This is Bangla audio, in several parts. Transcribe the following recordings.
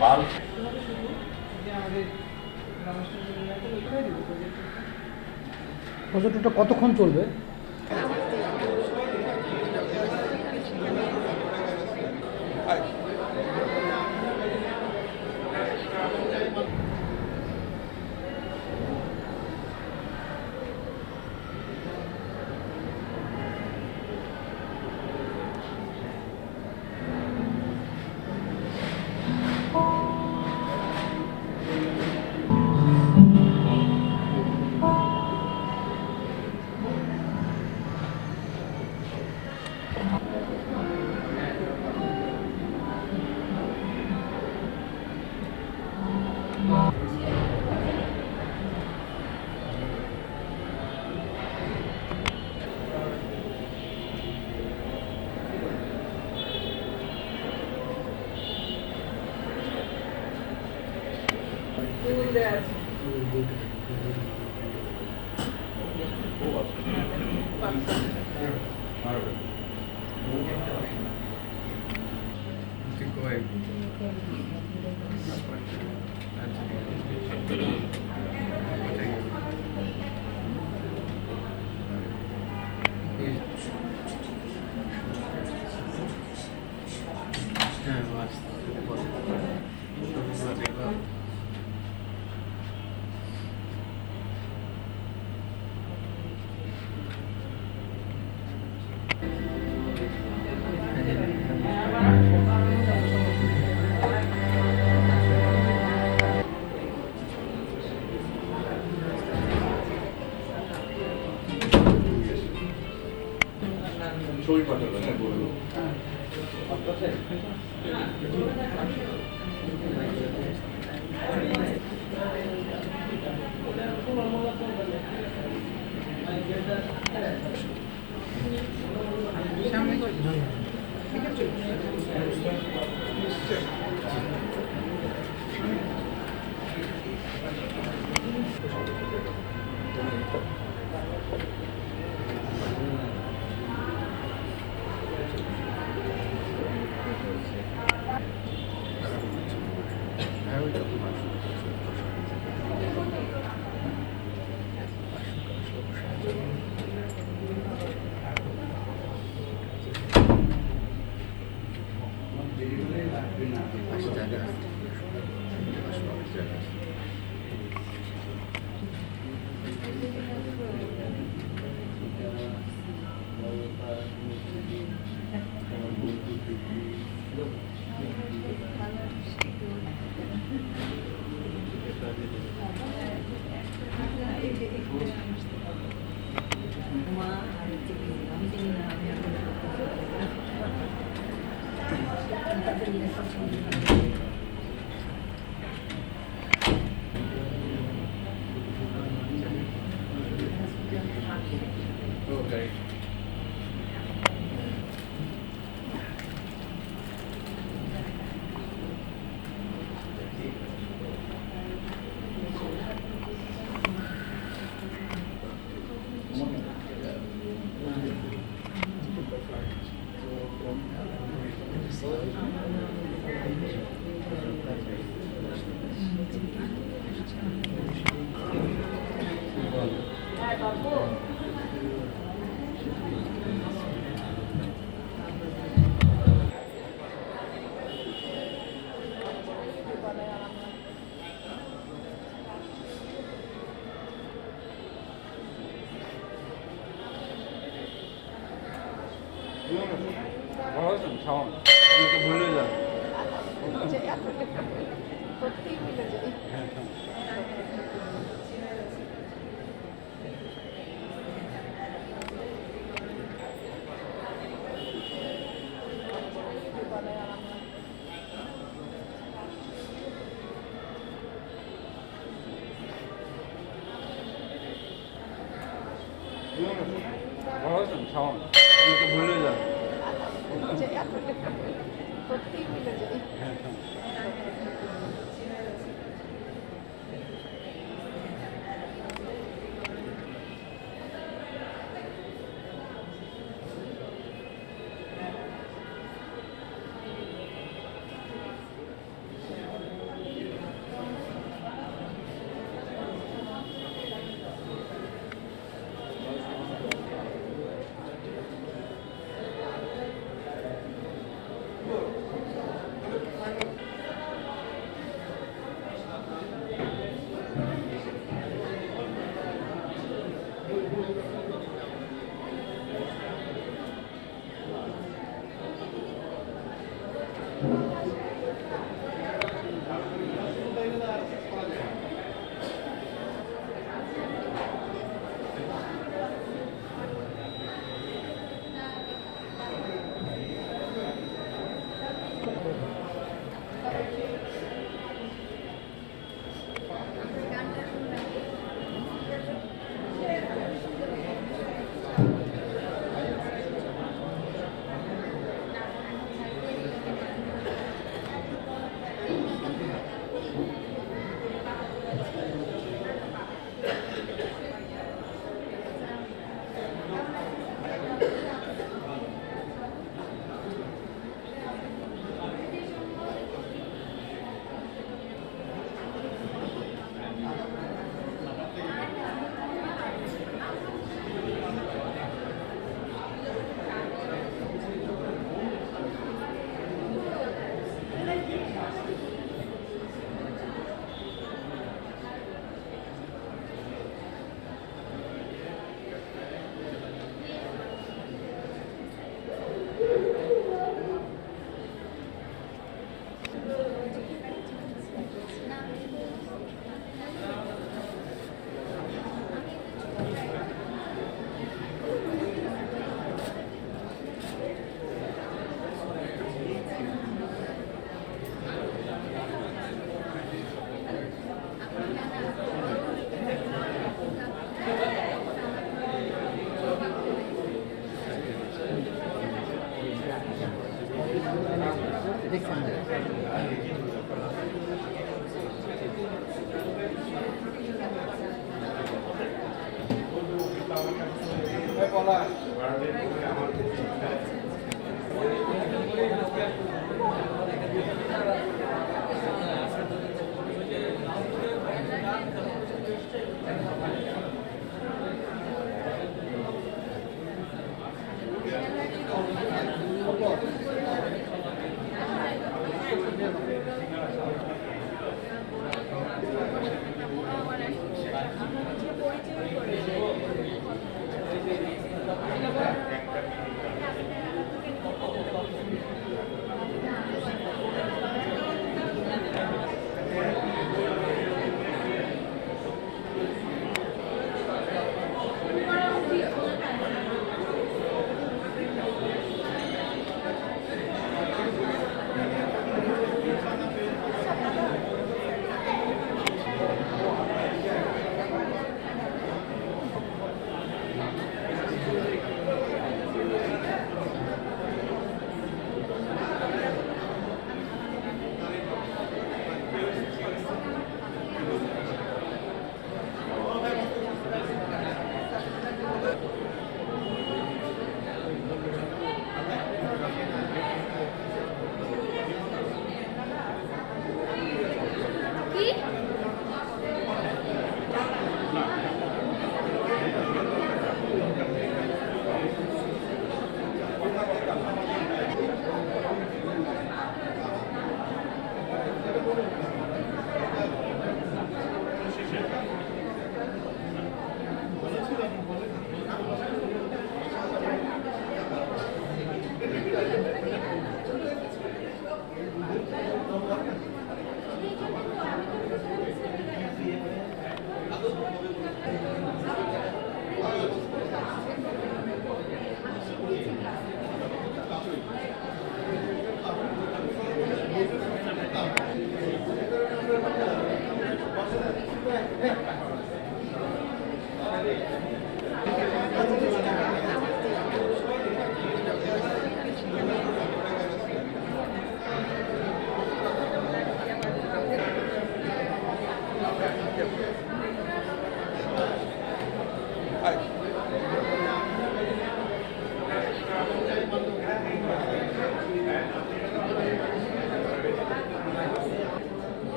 বাল্ব প্রজেক্টটা কতক্ষণ চলবে? ছবি পাঠাবেন না বলবো ভুলে যান ভুলে যান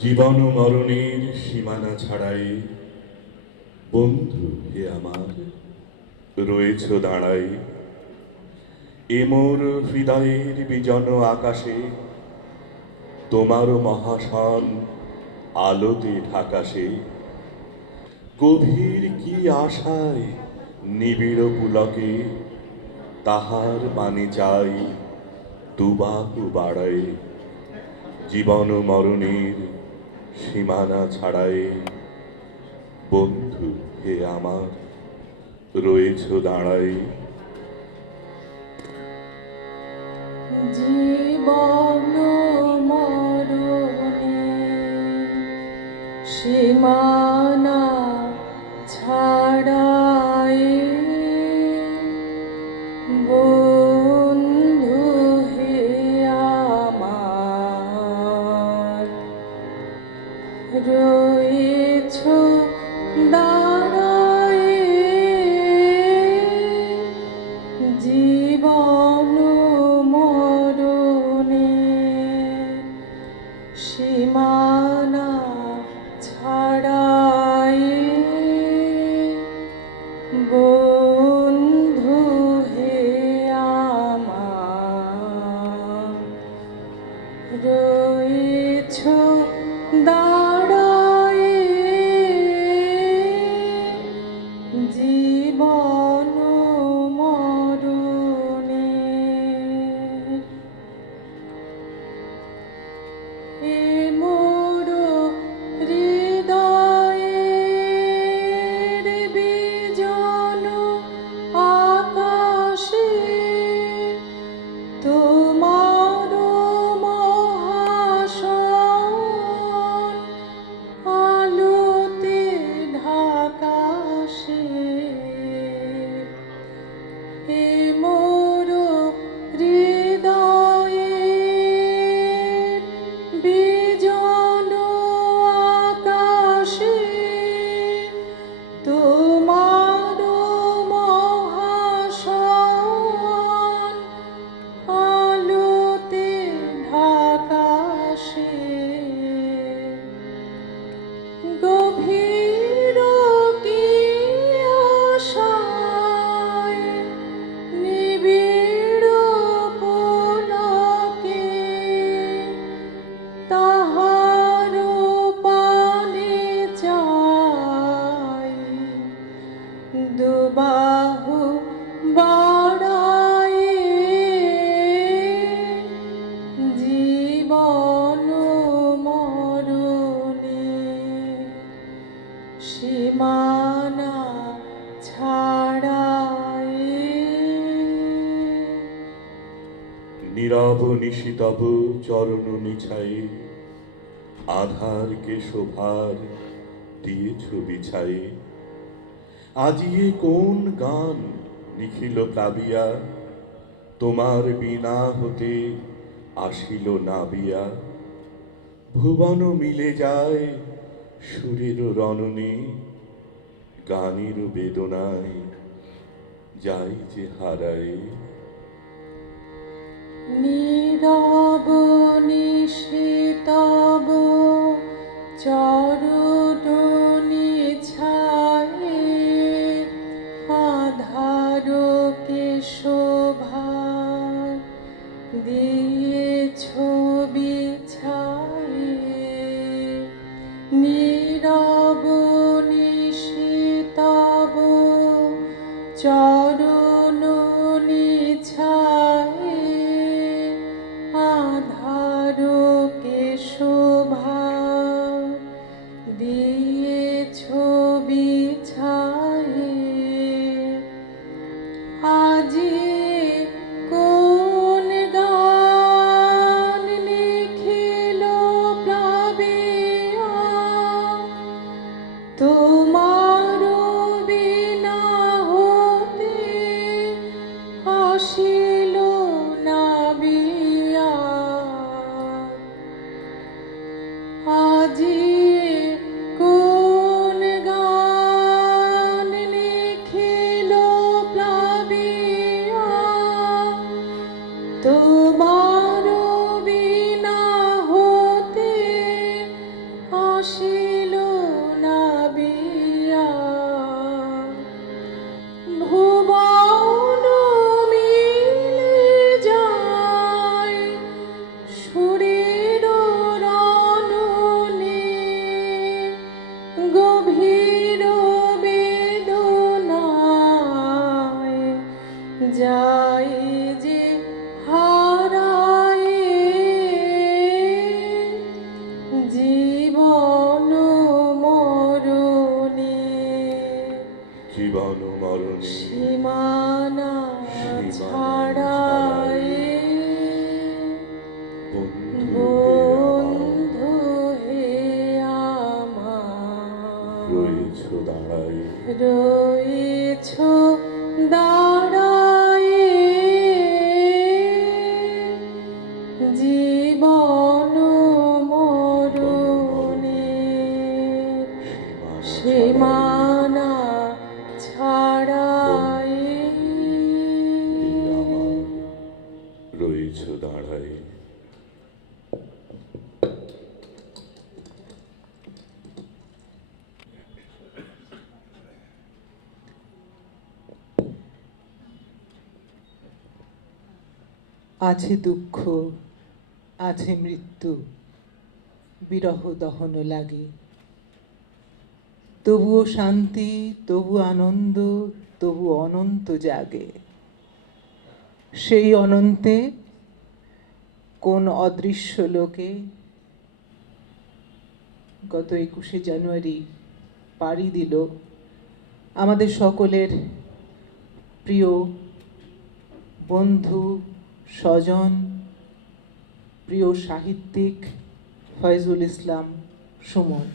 জীবন ও মরণের সীমানা ছাড়াই বন্ধু হে আমার রয়েছ দাঁড়াই এ মোর হৃদয়ের বিজন আকাশে তোমার মহাশন আলোতে ঢাকাশে গভীর কি আশায় নিবিড় পুলকে তাহার পানে চাই দুবাহু বাড়াই জীবন মরণের সীমানা ছাড়াই বন্ধু হে আমার রয়েছ দাঁড়াই জীবন মরণে সীমানা ছাড়াই বন্ধু হে আমার রয়েছ দাঁড়াই জীবন মরণে সীমানা ছাড়া দুবাহু বাড়ায়ে জীবন মরণে সীমানা ছাড়ায়ে। নীরব নিশিতব চরণ নিছায়ে আধারকে শোভার দিয়েছ বিছায়ে। আজিয়ে কোন গান নিখিল প্লাবিয়া তোমার বিনা হতে আসিল নাবিয়া। ভুবন মিলে যায় সুরের রণনে গানের বেদনায় যাই যে হারায়। নীরব নিশিতব চরণ নিছায়ে আধারকে শোভা দিয়েছ বিছায়ে। নীরব নিশিতব চরণ নিছায়ে আধারকে শোভা দিয়েছ বিছায়ে। আজি কোন গান নিখিল প্লাবিয়া তোমার বিনা হতে আসিল নাবিয়া। আজি কোন গান নিখিল প্লাবিয়া তোমার বিনা হতে আসিল নাবিয়া। ভুবন মিলে যায় সুরের রণনে গভীর বেদনায় যাই যে হারায়ে। জীবন মরণে জীবন মরণে সীমানা ছাড়ায়ে। বন্ধু হে আমার রয়েছ দাঁড়ায়। রয়েছ দাঁড়ায়ে জীবন মরণে সীমানা ছাড়ায়ে। আমার রয়েছ দাঁড়ায়। আছে দুঃখ, আছে মৃত্যু, বিরহ দহন লাগে। তবুও শান্তি, তবু আনন্দ, তবু অনন্ত জাগে। সেই অনন্তে কোন অদৃশ্য লোকে গত 21শে জানুয়ারি পাড়ি দিল আমাদের সকলের প্রিয় বন্ধু, স্বজন, প্রিয় সাহিত্যিক ফয়জুল ইসলাম সুমন।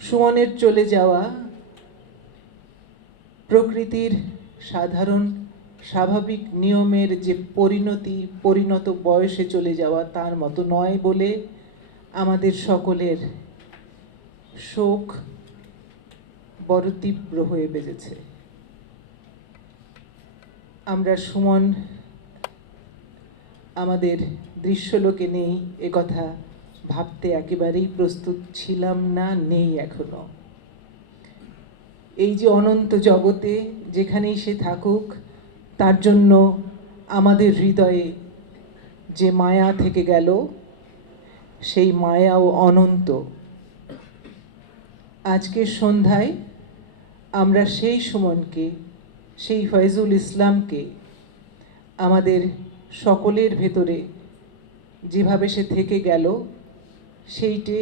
সুমনের চলে যাওয়া প্রকৃতির সাধারণ স্বাভাবিক নিয়মের যে পরিণত বয়সে চলে যাওয়া তার মতো নয় বলে আমাদের সকলের শোক বড় তীব্র হয়ে বেজেছে। আমরা সুমন আমাদের দৃশ্যলোকে নেই একথা ভাবতে একেবারেই প্রস্তুত ছিলাম না, নেই এখনো। এই যে অনন্ত জগতে যেখানেই সে থাকুক তার জন্য আমাদের হৃদয়ে যে মায়া থেকে গেল সেই মায়াও অনন্ত। আজকের সন্ধ্যায় আমরা সেই সুমনকে, সেই ফয়জুল ইসলামকে আমাদের সকলের ভেতরে যেভাবে সে থেকে গেল সেইটে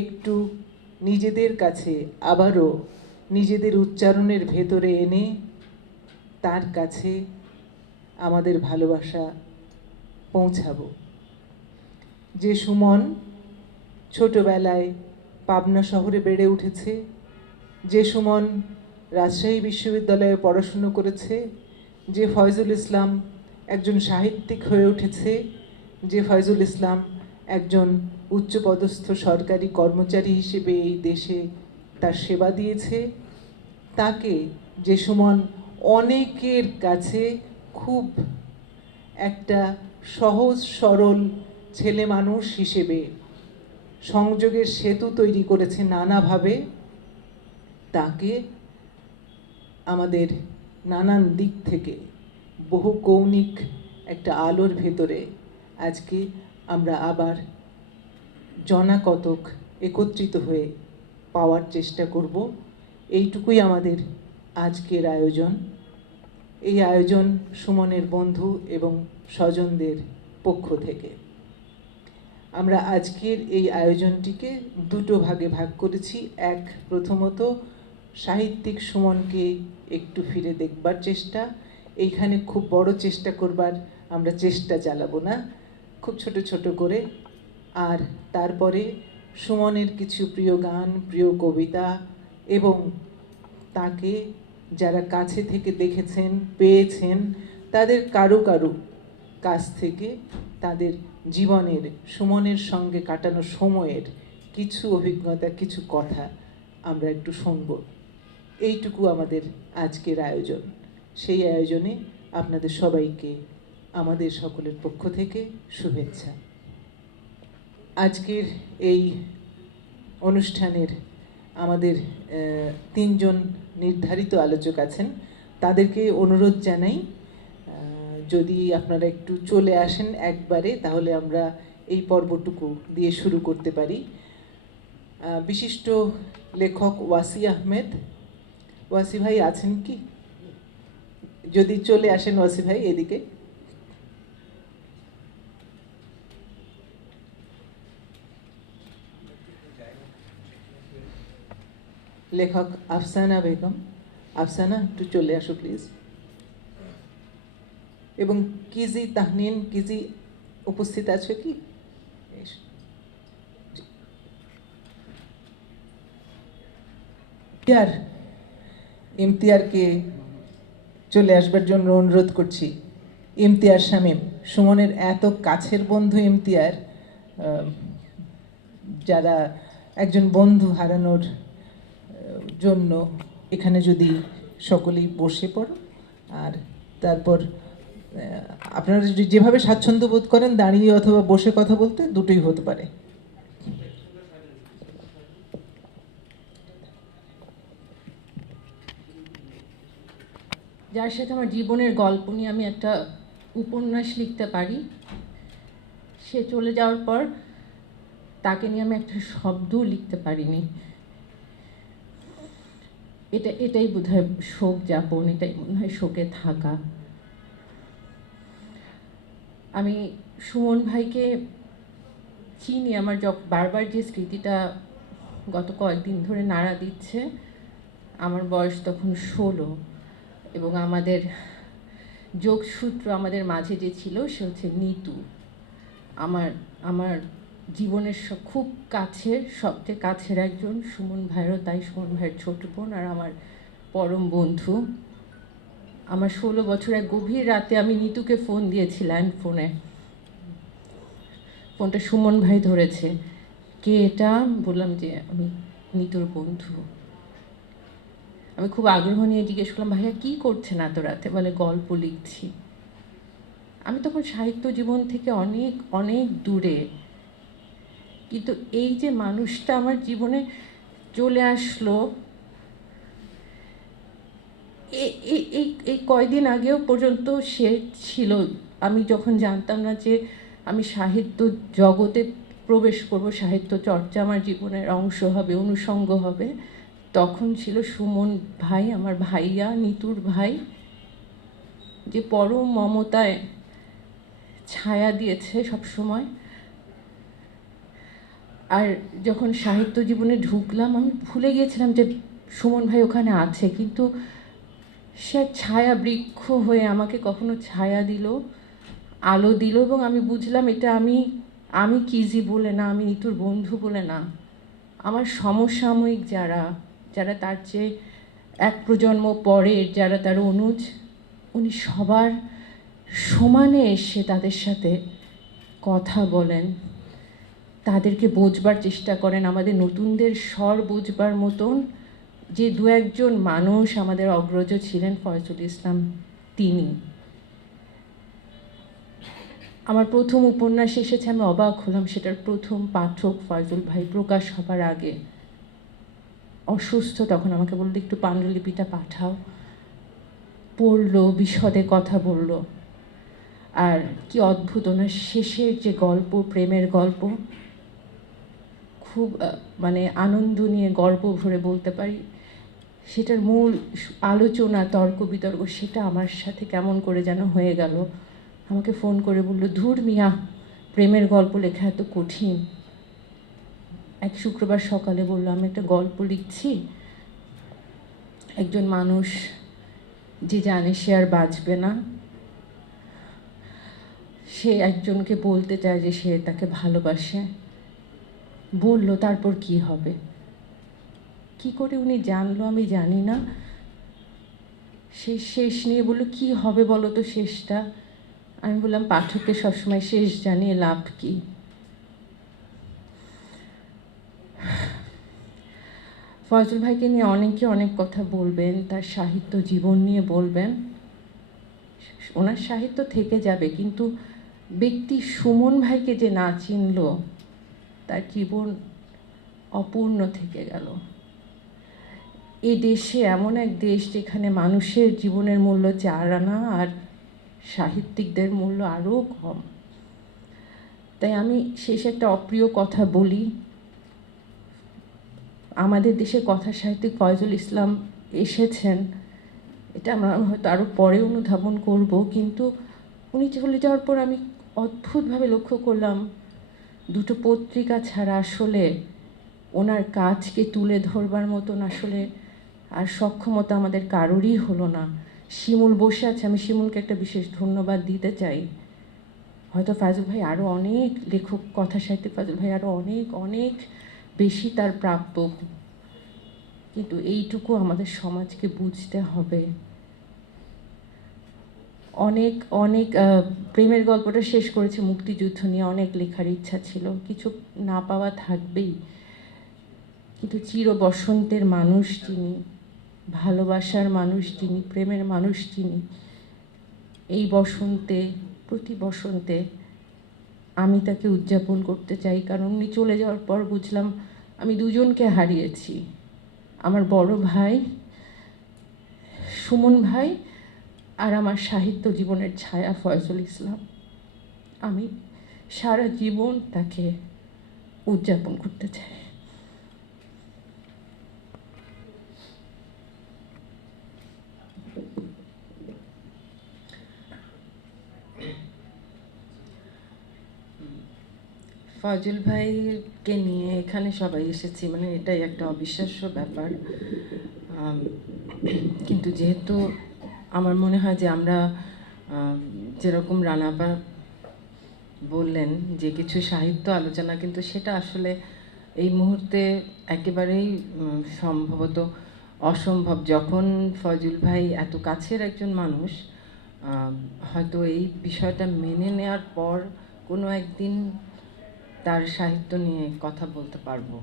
একটু নিজেদের কাছে আবারও নিজেদের উচ্চারণের ভেতরে এনে তার কাছে আমাদের ভালোবাসা পৌঁছাবো। যে সুমন ছোটবেলায় পাবনা শহরে বেড়ে উঠেছে, যে সুমন রাজশাহী বিশ্ববিদ্যালয়ে পড়াশুনো করেছে, যে ফয়জুল ইসলাম একজন সাহিত্যিক হয়ে উঠেছে, যে ফয়জুল ইসলাম একজন উচ্চপদস্থ সরকারি কর্মচারী হিসেবে এই দেশে তার সেবা দিয়েছে, তাকে যে সুমন অনেকের কাছে খুব একটা সহজ সরল ছেলে মানুষ হিসেবে সংযোগের সেতু তৈরি করেছে নানাভাবে, তাকে আমাদের নানান দিক থেকে বহু কৌণিক একটা আলোর ভেতরে আজকে আমরা আবার জনাকতক একত্রিত হয়ে পাওয়ার চেষ্টা করব। এইটুকুই আমাদের আজকের আয়োজন। এই আয়োজন সুমনের বন্ধু এবং স্বজনদের পক্ষ থেকে। আমরা আজকের এই আয়োজনটিকে দুটো ভাগে ভাগ করেছি। এক, প্রথমত সাহিত্যিক সুমনকে একটু ফিরে দেখবার চেষ্টা। এইখানে খুব বড় চেষ্টা করবার আমরা চেষ্টা চালাবো না, খুব ছোট ছোট করে। আর তারপরে সুমনের কিছু প্রিয় গান, প্রিয় কবিতা এবং তাকে যারা কাছে থেকে দেখেছেন, পেয়েছেন, তাদের কারো কারো কাছ থেকে তাদের জীবনের, সুমনের সঙ্গে কাটানো সময়ের কিছু অভিজ্ঞতা, কিছু কথা আমরা একটু শুনব। এইটুকু আমাদের আজকের আয়োজন। সেই আয়োজনে আপনাদের সবাইকে আমাদের সকলের পক্ষ থেকে শুভেচ্ছা। আজকের এই অনুষ্ঠানের আমাদের তিনজন নির্ধারিত আলোচক আছেন, তাদেরকে অনুরোধ জানাই যদি আপনারা একটু চলে আসেন একবারে, তাহলে আমরা এই পর্বটুকু দিয়ে শুরু করতে পারি। বিশিষ্ট লেখক ওয়াসি আহমেদ। ওয়াসি ভাই আছেন কি? যদি চলে আসেন ওয়াসি ভাই এদিকে। লেখক আফসানা বেগম। আফসানা, একটু চলে আসো প্লিজ। এবং কিজি তাহনিন। কিজি উপস্থিত আছে কি? ইমতিয়ারকে চলে আসবার জন্য অনুরোধ করছি। ইমতিয়ার শামীম, সুমনের এত কাছের বন্ধু ইমতিয়ার, যারা একজন বন্ধু হারানোর জন্য এখানে যদি সকলেই বসে পড়ো, আর তারপর আপনারা যদি যেভাবে স্বাচ্ছন্দ্য বোধ করেন দাঁড়িয়ে অথবা বসে কথা বলতে, দুটোই হতে পারে। যার সাথে আমার জীবনের গল্প নিয়ে আমি একটা উপন্যাস লিখতে পারি, সে চলে যাওয়ার পর তাকে নিয়ে আমি একটা শব্দও লিখতে পারিনি। এটাই বোধহয় শোক যাপন, এটাই মনে হয় শোকে থাকা। আমি সুমন ভাইকে চিনি, আমার বারবার যে স্মৃতিটা গত কয়েকদিন ধরে নাড়া দিচ্ছে। আমার বয়স তখন 16 এবং আমাদের যোগসূত্র আমাদের মাঝে যে ছিল সে হচ্ছে নিতু। আমার জীবনের খুব কাছের, সবচেয়ে কাছের একজন। সুমন ভাইয়েরও তাই। সুমন ভাইয়ের ছোট বোন আর আমার পরম বন্ধু। আমার 16 বছর এক গভীর রাতে আমি নিতুকে ফোন দিয়েছিলাম। ফোনটা সুমন ভাই ধরেছে। কে এটা? বললাম যে আমি নিতুর বন্ধু। আমি খুব আগ্রহ নিয়ে জিজ্ঞেস করলাম, ভাইয়া কী করছেন এত রাতে? বলে গল্প লিখছি। আমি তখন সাহিত্য জীবন থেকে অনেক অনেক দূরে, কিন্তু এই যে মানুষটা আমার জীবনে চলে আসলো, এই কয়দিন আগেও পর্যন্ত সে ছিল। আমি যখন জানতাম না যে আমি সাহিত্য জগতে প্রবেশ করব, সাহিত্য চর্চা আমার জীবনের অংশ হবে, অনুষঙ্গ হবে, তখন ছিল সুমন ভাই, আমার ভাইয়া, নিতুর ভাই, যে পরম মমতায় ছায়া দিয়েছে সব সময়। আর যখন সাহিত্য জীবনে ঢুকলাম আমি ভুলে গিয়েছিলাম যে সুমন ভাই ওখানে আছে, কিন্তু সে ছায়া বৃক্ষ হয়ে আমাকে কখনো ছায়া দিল, আলো দিল, এবং আমি বুঝলাম এটা আমি কিজি বলে না, আমি নিতুর বন্ধু বলে না, আমার সমসাময়িক যারা যারা তার চেয়ে এক প্রজন্ম পরের, যারা তার অনুজ, উনি সবার সমানে এসে তাদের সাথে কথা বলেন, তাদেরকে বোঝবার চেষ্টা করেন, আমাদের নতুনদের স্বর বুঝবার মতন। যে দু একজন মানুষ আমাদের অগ্রজ ছিলেন, ফয়জুল ইসলাম তিনি। আমার প্রথম উপন্যাস এসেছে, আমি অবাক হলাম, সেটার প্রথম পাঠক ফয়জুল ভাই, প্রকাশ হবার আগে অসুস্থ, তখন আমাকে বললো একটু পাণ্ডুলিপিটা পাঠাও, পড়লো, বিশদে কথা বলল। আর কি অদ্ভুত, ওনার শেষের যে গল্প, প্রেমের গল্প, খুব মানে আনন্দ নিয়ে গর্ব ভরে বলতে পারি, সেটার মূল আলোচনা, তর্ক বিতর্ক, সেটা আমার সাথে কেমন করে যেন হয়ে গেল। আমাকে ফোন করে বলল, ধুর মিয়া, প্রেমের গল্প লেখা এত কঠিন। এক শুক্রবার সকালে বললো, আমি একটা গল্প লিখছি, একজন মানুষ যে জানে সে আর বাঁচবে না, সে একজনকে বলতে চায় যে সে তাকে ভালোবাসে, বলল, তারপর কি হবে? কি করে উনি জানলো আমি জানি না। সে শেষ নিয়ে বললো, কি হবে বলো তো শেষটা? আমি বললাম, পাঠককে সবসময় শেষ জানিয়ে লাভ কি? ফয়জুল ভাইকে নিয়ে অনেকে অনেক কথা বলবেন, তার সাহিত্য জীবন নিয়ে বলবেন, ওনার সাহিত্য থেকে যাবে, কিন্তু ব্যক্তি সুমন ভাইকে যে না চিনল, তার জীবন অপূর্ণ থেকে গেল। এ দেশে এমন এক দেশ যেখানে মানুষের জীবনের মূল্য 4 আনা আর সাহিত্যিকদের মূল্য আরও কম। তাই আমি শেষে একটা অপ্রিয় কথা বলি, আমাদের দেশে কথা সাহিত্যিক ফয়জুল ইসলাম এসেছেন, এটা আমরা হয়তো আরও পরে অনুধাবন করব, কিন্তু উনি চলে যাওয়ার পর আমি অদ্ভুতভাবে লক্ষ্য করলাম, দুটো পত্রিকা ছাড়া আসলে ওনার কাজকে তুলে ধরবার মতন আসলে আর সক্ষমতা আমাদের কারোরই হলো না। শিমুল বসে আছে, আমি শিমুলকে একটা বিশেষ ধন্যবাদ দিতে চাই। হয়তো ফয়জুল ভাই আরও অনেক লেখক, কথা সাহিত্যিক ফয়জুল ভাই আরও অনেক অনেক বেশি তার প্রাপ্য, কিন্তু এইটুকু আমাদের সমাজকে বুঝতে হবে। অনেক অনেক প্রেমের গল্পটা শেষ করেছে, মুক্তিযুদ্ধ নিয়ে অনেক লেখার ইচ্ছা ছিল, কিছু না পাওয়া থাকবেই, কিন্তু চির বসন্তের মানুষ যিনি, ভালোবাসার মানুষ যিনি, প্রেমের মানুষ যিনি, এই বসন্তে, প্রতি বসন্তে আমি তাকে উদযাপন করতে চাই। কারণ উনি চলে যাওয়ার পর বুঝলাম আমি দুজনকে হারিয়েছি, আমার বড় ভাই সুমন ভাই আর আমার সাহিত্য জীবনের ছায়া ফয়জুল ইসলাম। আমি সারা জীবন তাকে উদযাপন করতে চাই। ফয়জুল ভাইকে নিয়ে এখানে সবাই এসেছি, মানে এটাই একটা অবিশ্বাস্য ব্যাপার। কিন্তু যেহেতু আমার মনে হয় যে আমরা যেরকম রানাপা বললেন যে কিছু সাহিত্য আলোচনা, কিন্তু সেটা আসলে এই মুহূর্তে একেবারেই সম্ভবত অসম্ভব। যখন ফয়জুল ভাই এত কাছের একজন মানুষ, হয়তো এই বিষয়টা মেনে নেওয়ার পর কোনো একদিন তার সাহিত্য নিয়ে কথা বলতে পারবো।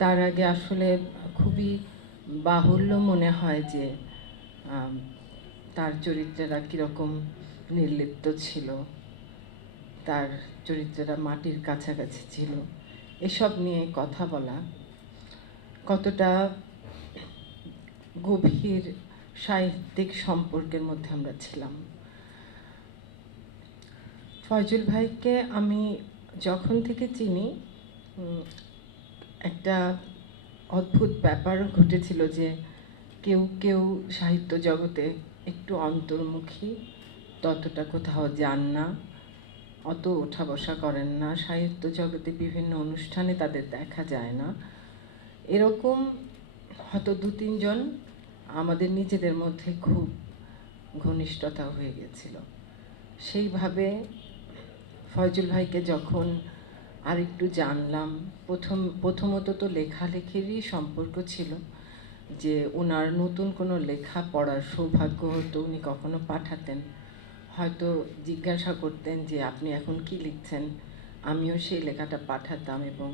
তার আগে আসলে খুবই বাহুল্য মনে হয় যে তার চরিত্রেরা কীরকম নির্লিপ্ত ছিল, তার চরিত্রেরা মাটির কাছাকাছি ছিল, এসব নিয়ে কথা বলা কতটা গভীর সাহিত্যিক সম্পর্কের মধ্যে আমরা ছিলাম। ফয়জুল ভাইকে আমি যখন থেকে চিনি একটা অদ্ভুত ব্যাপার ঘটেছিল যে কেউ কেউ সাহিত্য জগতে একটু অন্তর্মুখী, ততটা কোথাও যান না, অত ওঠা বসা করেন না, সাহিত্য জগতে বিভিন্ন অনুষ্ঠানে তাদের দেখা যায় না। এরকম হয়তো 2-3 জন আমাদের নিজেদের মধ্যে খুব ঘনিষ্ঠতা হয়ে গেছিল। সেইভাবে ফয়জুল ভাইকে যখন আরেকটু জানলাম, প্রথমত তো লেখালেখিরই সম্পর্ক ছিল, যে ওনার নতুন কোনো লেখা পড়ার সৌভাগ্য হতো, উনি কখনো পাঠাতেন, হয়তো জিজ্ঞাসা করতেন যে আপনি এখন কি লিখছেন, আমিও সেই লেখাটা পাঠাতাম, এবং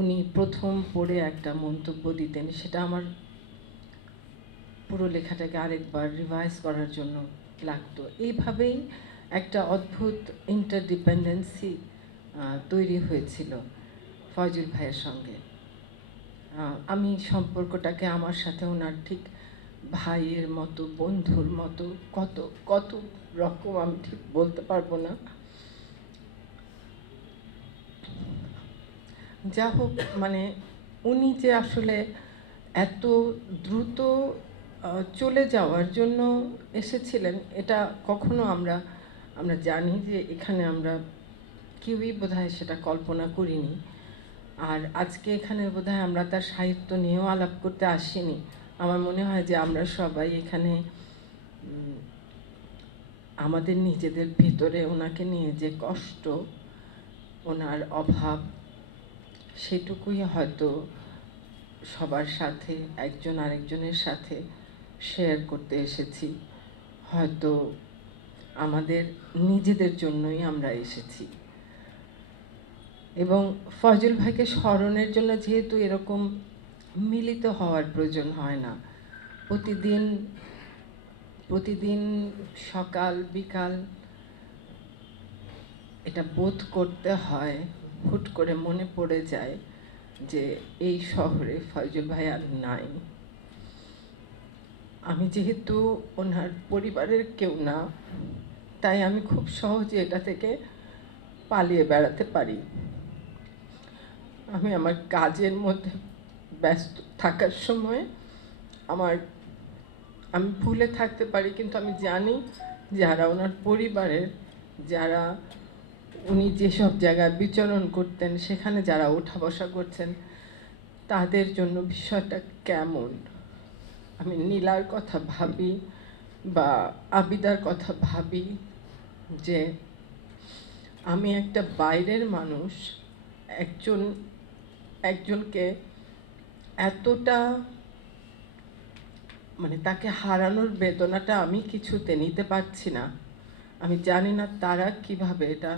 উনি প্রথম পড়ে একটা মন্তব্য দিতেন, সেটা আমার পুরো লেখাটাকে আরেকবার রিভাইজ করার জন্য লাগতো। এইভাবেই একটা অদ্ভুত ইন্টারডিপেন্ডেন্সি তৈরি হয়েছিল ফয়জুল ভাইয়ের সঙ্গে। আমি সম্পর্কটাকে আমার সাথে ওনার ঠিক ভাইয়ের মতো, বন্ধুর মতো, কত কত রকম আমি ঠিক বলতে পারবো না। যা হোক, মানে উনি যে আসলে এত দ্রুত চলে যাওয়ার জন্য এসেছিলেন, এটা কখনো আমরা জানি যে এখানে আমরা কেউই বোধহয় সেটা কল্পনা করিনি। আর আজকে এখানে বোধহয় আমরা তার সাহিত্য নিয়েও আলাপ করতে আসিনি। আমার মনে হয় যে আমরা সবাই এখানে আমাদের নিজেদের ভিতরে ওনাকে নিয়ে যে কষ্ট, ওনার অভাব, সেটুকুই হয়তো সবার সাথে, একজন আরেকজনের সাথে শেয়ার করতে এসেছি। হয়তো আমাদের নিজেদের জন্যই আমরা এসেছি। এবং ফয়জুল ভাইকে স্মরণের জন্য যেহেতু এরকম মিলিত হওয়ার প্রয়োজন হয় না, প্রতিদিন সকাল বিকাল এটা বোধ করতে হয়, হুট করে মনে পড়ে যায় যে এই শহরে ফয়জুল ভাই আর নাই। আমি যেহেতু ওনার পরিবারের কেউ না, তাই আমি খুব সহজে এটা থেকে পালিয়ে বেড়াতে পারি। আমি আমার কাজের মধ্যে ব্যস্ত থাকার সময় আমি ভুলে থাকতে পারি, কিন্তু আমি জানি যারা ওনার পরিবারের, যারা উনি যেসব জায়গায় বিচরণ করতেন, সেখানে যারা ওঠা বসা করছেন, তাদের জন্য বিষয়টা কেমন। আমি নীলার কথা ভাবি বা আবিদার কথা ভাবি, যে আমি একটা বাইরের মানুষ, একজনকে এতটা, মানে তাকে হারানোর বেদনাটা আমি কিছুতে নিতে পারছি না। আমি জানি না তারা কিভাবে এটা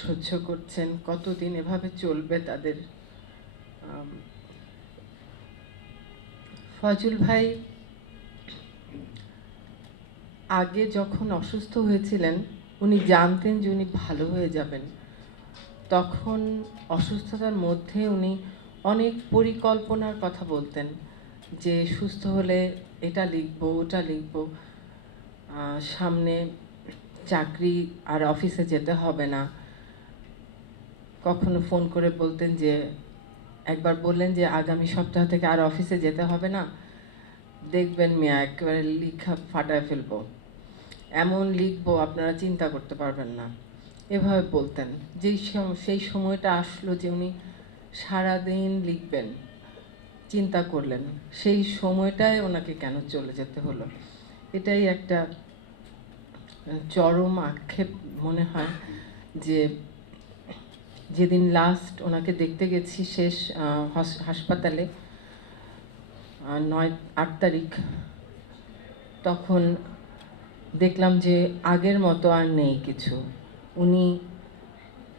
সহ্য করছেন, কতদিন এভাবে চলবে তাদের। ফয়জুল ভাই আগে যখন অসুস্থ হয়েছিলেন, উনি জানতেন যে উনি ভালো হয়ে যাবেন। তখন অসুস্থতার মধ্যে উনি অনেক পরিকল্পনার কথা বলতেন, যে সুস্থ হলে এটা লিখবো, ওটা লিখবো, সামনে চাকরি আর অফিসে যেতে হবে না। কখনো ফোন করে বলতেন যে, একবার বললেন যে আগামী সপ্তাহ থেকে আর অফিসে যেতে হবে না, দেখবেন মিয়া একেবারে লিখা ফাটায় ফেলবো, এমন লিখবো আপনারা চিন্তা করতে পারবেন না। এভাবে বলতেন। সেই সময়টা আসলো যে উনি সারাদিন লিখবেন, চিন্তা করলেন সেই সময়টায় ওনাকে কেন চলে যেতে হলো। এটাই একটা চরম আক্ষেপ মনে হয়, যে যেদিন লাস্ট ওনাকে দেখতে গেছি শেষ হাসপাতালে 8 তারিখ, তখন দেখলাম যে আগের মতো আর নেই কিছু। উনি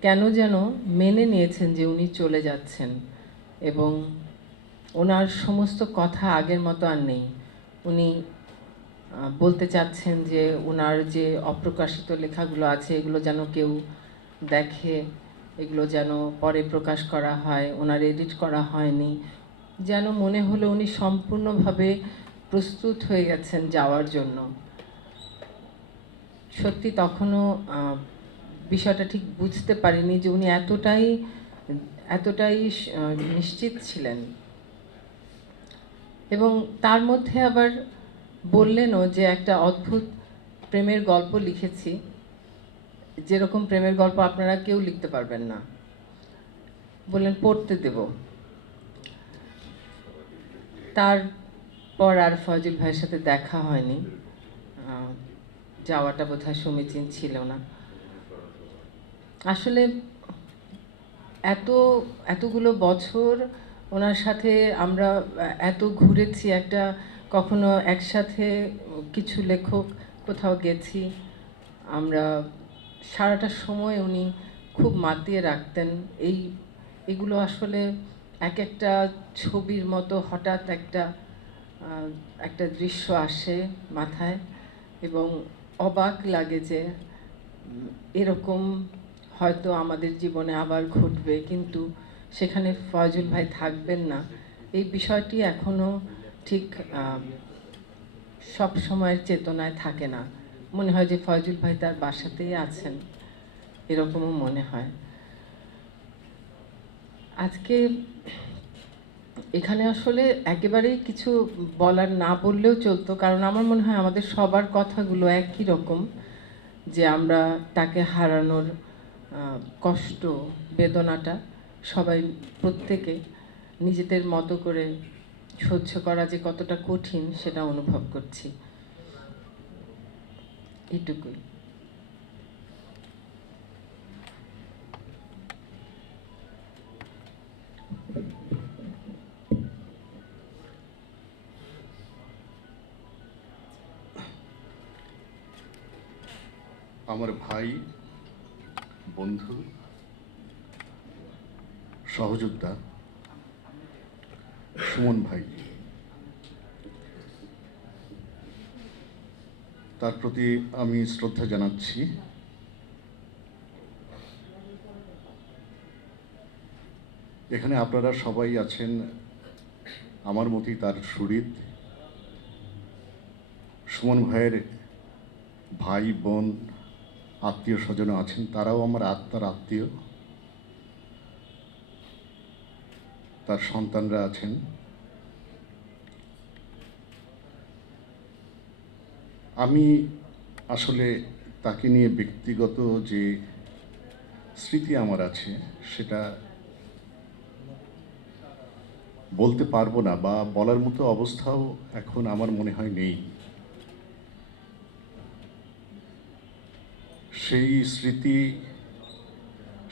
কেন যেন মেনে নিয়েছেন যে উনি চলে যাচ্ছেন, এবং ওনার সমস্ত কথা আগের মতো আর নেই। উনি বলতে চাচ্ছেন যে ওনার যে অপ্রকাশিত লেখাগুলো আছে, এগুলো যেন কেউ দেখে, এগুলো যেন পরে প্রকাশ করা হয়, ওনার এডিট করা হয়নি, যেন মনে হলো উনি সম্পূর্ণভাবে প্রস্তুত হয়ে গেছেন যাওয়ার জন্য। সত্যি তখনও বিষয়টা ঠিক বুঝতে পারিনি যে উনি এতটাই এতটাই নিশ্চিত ছিলেন। এবং তার মধ্যে আবার বললেনও যে একটা অদ্ভুত প্রেমের গল্প লিখেছি, যেরকম প্রেমের গল্প আপনারা কেউ লিখতে পারবেন না। বললেন পড়তে দেব। তারপর আর ফজল ভাইয়ের সাথে দেখা হয়নি, যাওয়াটা বোধহয় সমীচীন ছিল না। আসলে এতগুলো বছর ওনার সাথে আমরা এত ঘুরেছি, একটা কখনো একসাথে কিছু লেখক কোথাও গেছি আমরা, সারাটা সময় উনি খুব মাতিয়ে রাখতেন। এগুলো আসলে এক একটা ছবির মতো হঠাৎ একটা দৃশ্য আসে মাথায় এবং অবাক লাগে যে এরকম হয়তো আমাদের জীবনে আবার ঘটবে, কিন্তু সেখানে ফয়জুল ভাই থাকবেন না। এই বিষয়টি এখনো ঠিক সব সময়ের চেতনায় থাকে না। মনে হয় যে ফয়জুল ভাই তার বাসাতেই আছেন, এরকমও মনে হয়। আজকে এখানে আসলে একেবারেই কিছু বলার না বললেও চলতো, কারণ আমার মনে হয় আমাদের সবার কথাগুলো একই রকম, যে আমরা তাকে হারানোর কষ্ট, বেদনাটা সবাই প্রত্যেকে নিজেদের মতো করে সহ্য করা যে কতটা কঠিন সেটা অনুভব করছি। এটুকুই। আমার ভাই, বন্ধু, সহযোদ্ধা সুমন ভাই, তার প্রতি আমি শ্রদ্ধা জানাচ্ছি। এখানে আপনারা সবাই আছেন আমার মতোই তার সুহৃদ। সুমন ভাইয়ের ভাই বোন আত্মীয় স্বজন আছেন, তারাও আমার আত্মার আত্মীয়। তার সন্তানরা আছেন। আমি আসলে তাকে নিয়ে ব্যক্তিগত যে স্মৃতি আমার আছে সেটা বলতে পারবো না, বা বলার মতো অবস্থাও এখন আমার মনে হয় নেই। সেই স্মৃতি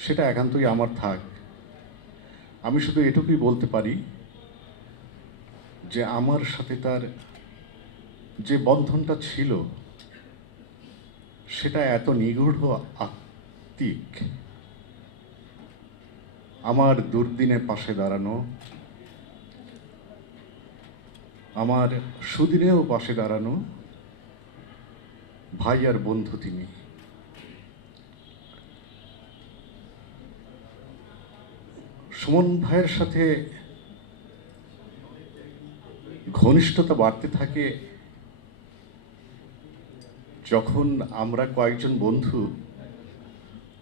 সেটা একান্তই আমার থাক। আমি শুধু এটুকুই বলতে পারি যে আমার সাথে তার যে বন্ধনটা ছিল সেটা এত নিগূঢ়, আত্মিক। আমার দুর্দিনে পাশে দাঁড়ানো, আমার সুদিনেও পাশে দাঁড়ানো ভাই আর বন্ধু তিনি। সুমন ভাইয়ের সাথে ঘনিষ্ঠতা বাড়তে থাকে যখন আমরা কয়েকজন বন্ধু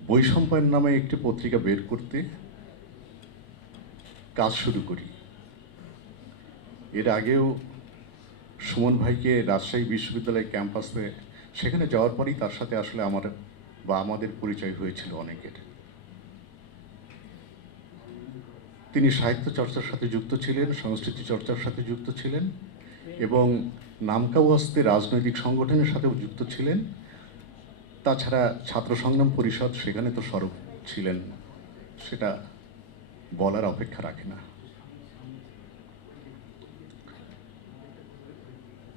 বৈষম্যায়ন নামে একটি পত্রিকা বের করতে কাজ শুরু করি। এর আগেও সুমন ভাইকে রাজশাহী বিশ্ববিদ্যালয় ক্যাম্পাসে সেখানে যাওয়ার পরেই তার সাথে আসলে আমাদের পরিচয় হয়েছিল অনেকের। তিনি সাহিত্য চর্চার সাথে যুক্ত ছিলেন, সংস্কৃতি চর্চার সাথে যুক্ত ছিলেন এবং নামকাওয়াস্তে রাজনৈতিক সংগঠনের সাথেও যুক্ত ছিলেন। তাছাড়া ছাত্র সংগ্রাম পরিষদ, সেখানে তো সরব ছিলেন, সেটা বলার অপেক্ষা রাখে না।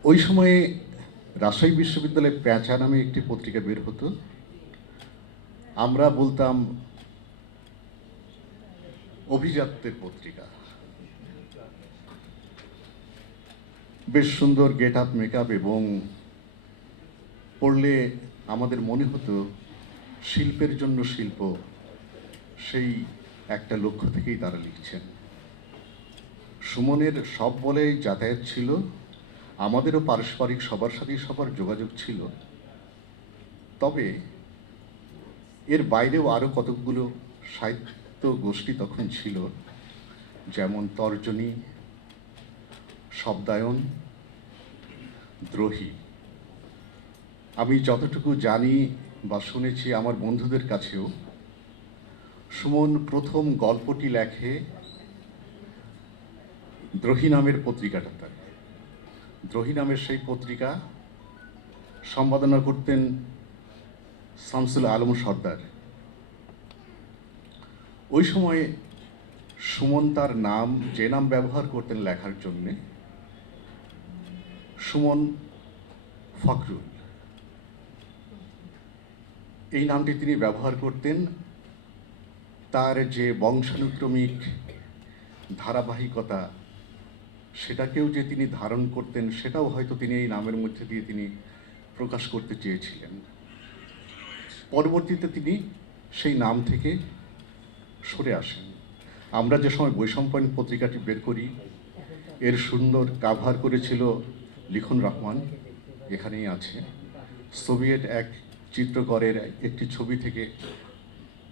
ওই সময়ে রাজশাহী বিশ্ববিদ্যালয়ে প্যাঁচা নামে একটি পত্রিকা বের হতো। আমরা বলতাম অভিজাত্যের পত্রিকা। বেশ সুন্দর গেট আপ, মেকআপ, এবং পড়লে আমাদের মনে হতো শিল্পের জন্য শিল্প, সেই একটা লক্ষ্য থেকেই তারা লিখছেন। সুমনের সব বলেই যাতায়াত ছিল, আমাদেরও পারস্পরিক সবার সাথেই সবার যোগাযোগ ছিল। তবে এর বাইরেও আরও কতকগুলো সাহিত্য গোষ্ঠী তখন ছিল, যেমন তর্জনী, শব্দায়ন, দ্রোহী। আমি যতটুকু জানি বা শুনেছি আমার বন্ধুদের কাছেও, সুমন প্রথম গল্পটি লেখে দ্রোহী নামের পত্রিকাটাতে। দ্রোহী নামের সেই পত্রিকা সম্পাদনা করতেন শামসুল আলম সর্দার। ওই সময়ে সুমন তার নাম, যে নাম ব্যবহার করতেন লেখার জন্যে, সুমন ফখরুল, এই নামটি তিনি ব্যবহার করতেন। তার যে বংশানুক্রমিক ধারাবাহিকতা, সেটাকেও যে তিনি ধারণ করতেন, সেটাও হয়তো তিনি এই নামের মধ্যে দিয়ে তিনি প্রকাশ করতে চেয়েছিলেন। পরবর্তীতে তিনি সেই নাম থেকে সরে আসেন। আমরা যে সময় বৈষম্যায়ন পত্রিকাটি বের করি, এর সুন্দর কাভার করেছিল লিখন রহমান, এখানেই আছে। সোভিয়েট এক চিত্রকরের একটি ছবি থেকে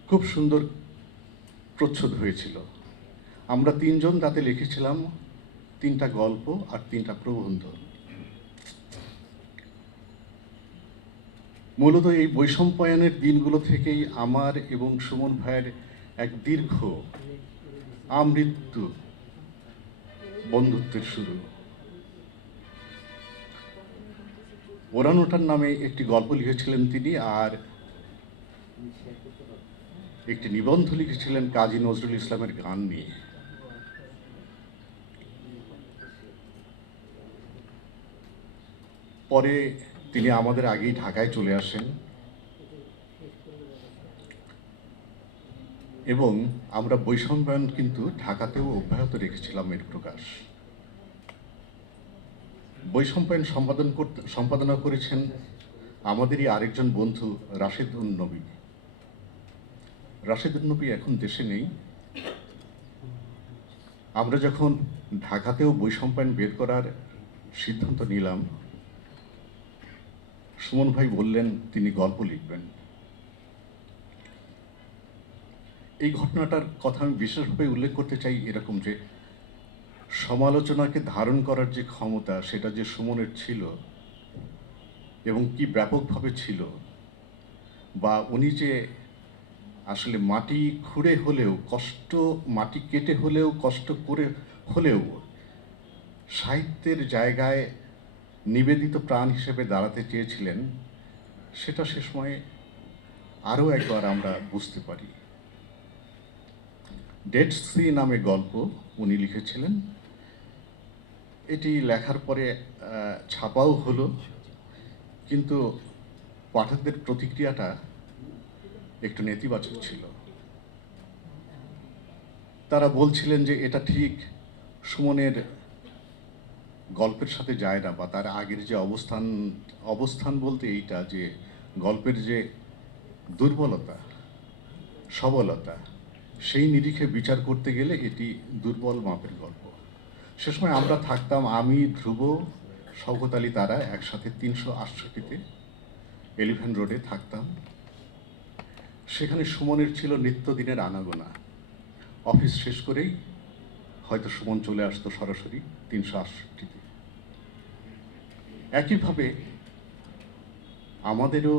খুব সুন্দর প্রচ্ছদ হয়েছিল। আমরা তিনজন তাতে লিখেছিলাম 3টা গল্প আর 3টা প্রবন্ধ। মূলত এই বৈষম্যায়নের দিনগুলো থেকেই আমার এবং সুমন ভাইয়ের এক দীর্ঘ আমৃত্যু বন্ধুত্বের শুরু। ওরানোটার নামে একটি গল্প লিখেছিলেন তিনি, আর একটি নিবন্ধ লিখেছিলেন কাজী নজরুল ইসলামের গান নিয়ে। পরে তিনি আমাদের আগেই ঢাকায় চলে আসেন এবং আমরা বৈষম্যায়ন কিন্তু ঢাকাতেও অব্যাহত রেখেছিলাম এর প্রকাশ। বৈষম্যায়ন সম্পাদনা করেছেন আমাদেরই আরেকজন বন্ধু রাশেদ উন নবী। রাশেদ উন নবী এখন দেশে নেই। আমরা যখন ঢাকাতেও বৈষম্যায়ন বের করার সিদ্ধান্ত নিলাম, সুমন ভাই বললেন তিনি গল্প লিখবেন। এই ঘটনাটার কথা আমি বিশেষভাবে উল্লেখ করতে চাই এরকম যে, সমালোচনাকে ধারণ করার যে ক্ষমতা, সেটা যে সুমনের ছিল এবং কি ব্যাপকভাবে ছিল, বা উনি যে আসলে মাটি খুঁড়ে হলেও মাটি কেটে হলেও কষ্ট করে হলেও সাহিত্যের জায়গায় নিবেদিত প্রাণ হিসেবে দাঁড়াতে চেয়েছিলেন, সেটা সে সময়ে আরও একবার আমরা বুঝতে পারি। ডেড সি নামে গল্প উনি লিখেছিলেন। এটি লেখার পরে ছাপাও হলো, কিন্তু পাঠকদের প্রতিক্রিয়াটা একটু নেতিবাচক ছিল। তারা বলছিলেন যে এটা ঠিক সুমনের গল্পের সাথে যায় না, বা তার আগের যে অবস্থান বলতে এইটা যে গল্পের যে দুর্বলতা সবলতা, সেই নিরিখে বিচার করতে গেলে এটি দুর্বল মাপের গল্প। সে সময় আমরা থাকতাম, আমি, ধ্রুব, শওকত আলী, তারা একসাথে 368-তে এলিভেন রোডে থাকতাম। সেখানে সুমনের ছিল নিত্যদিনের আনাগোনা। অফিস শেষ করেই হয়তো সুমন চলে আসতো সরাসরি 368-তে। একইভাবে আমাদেরও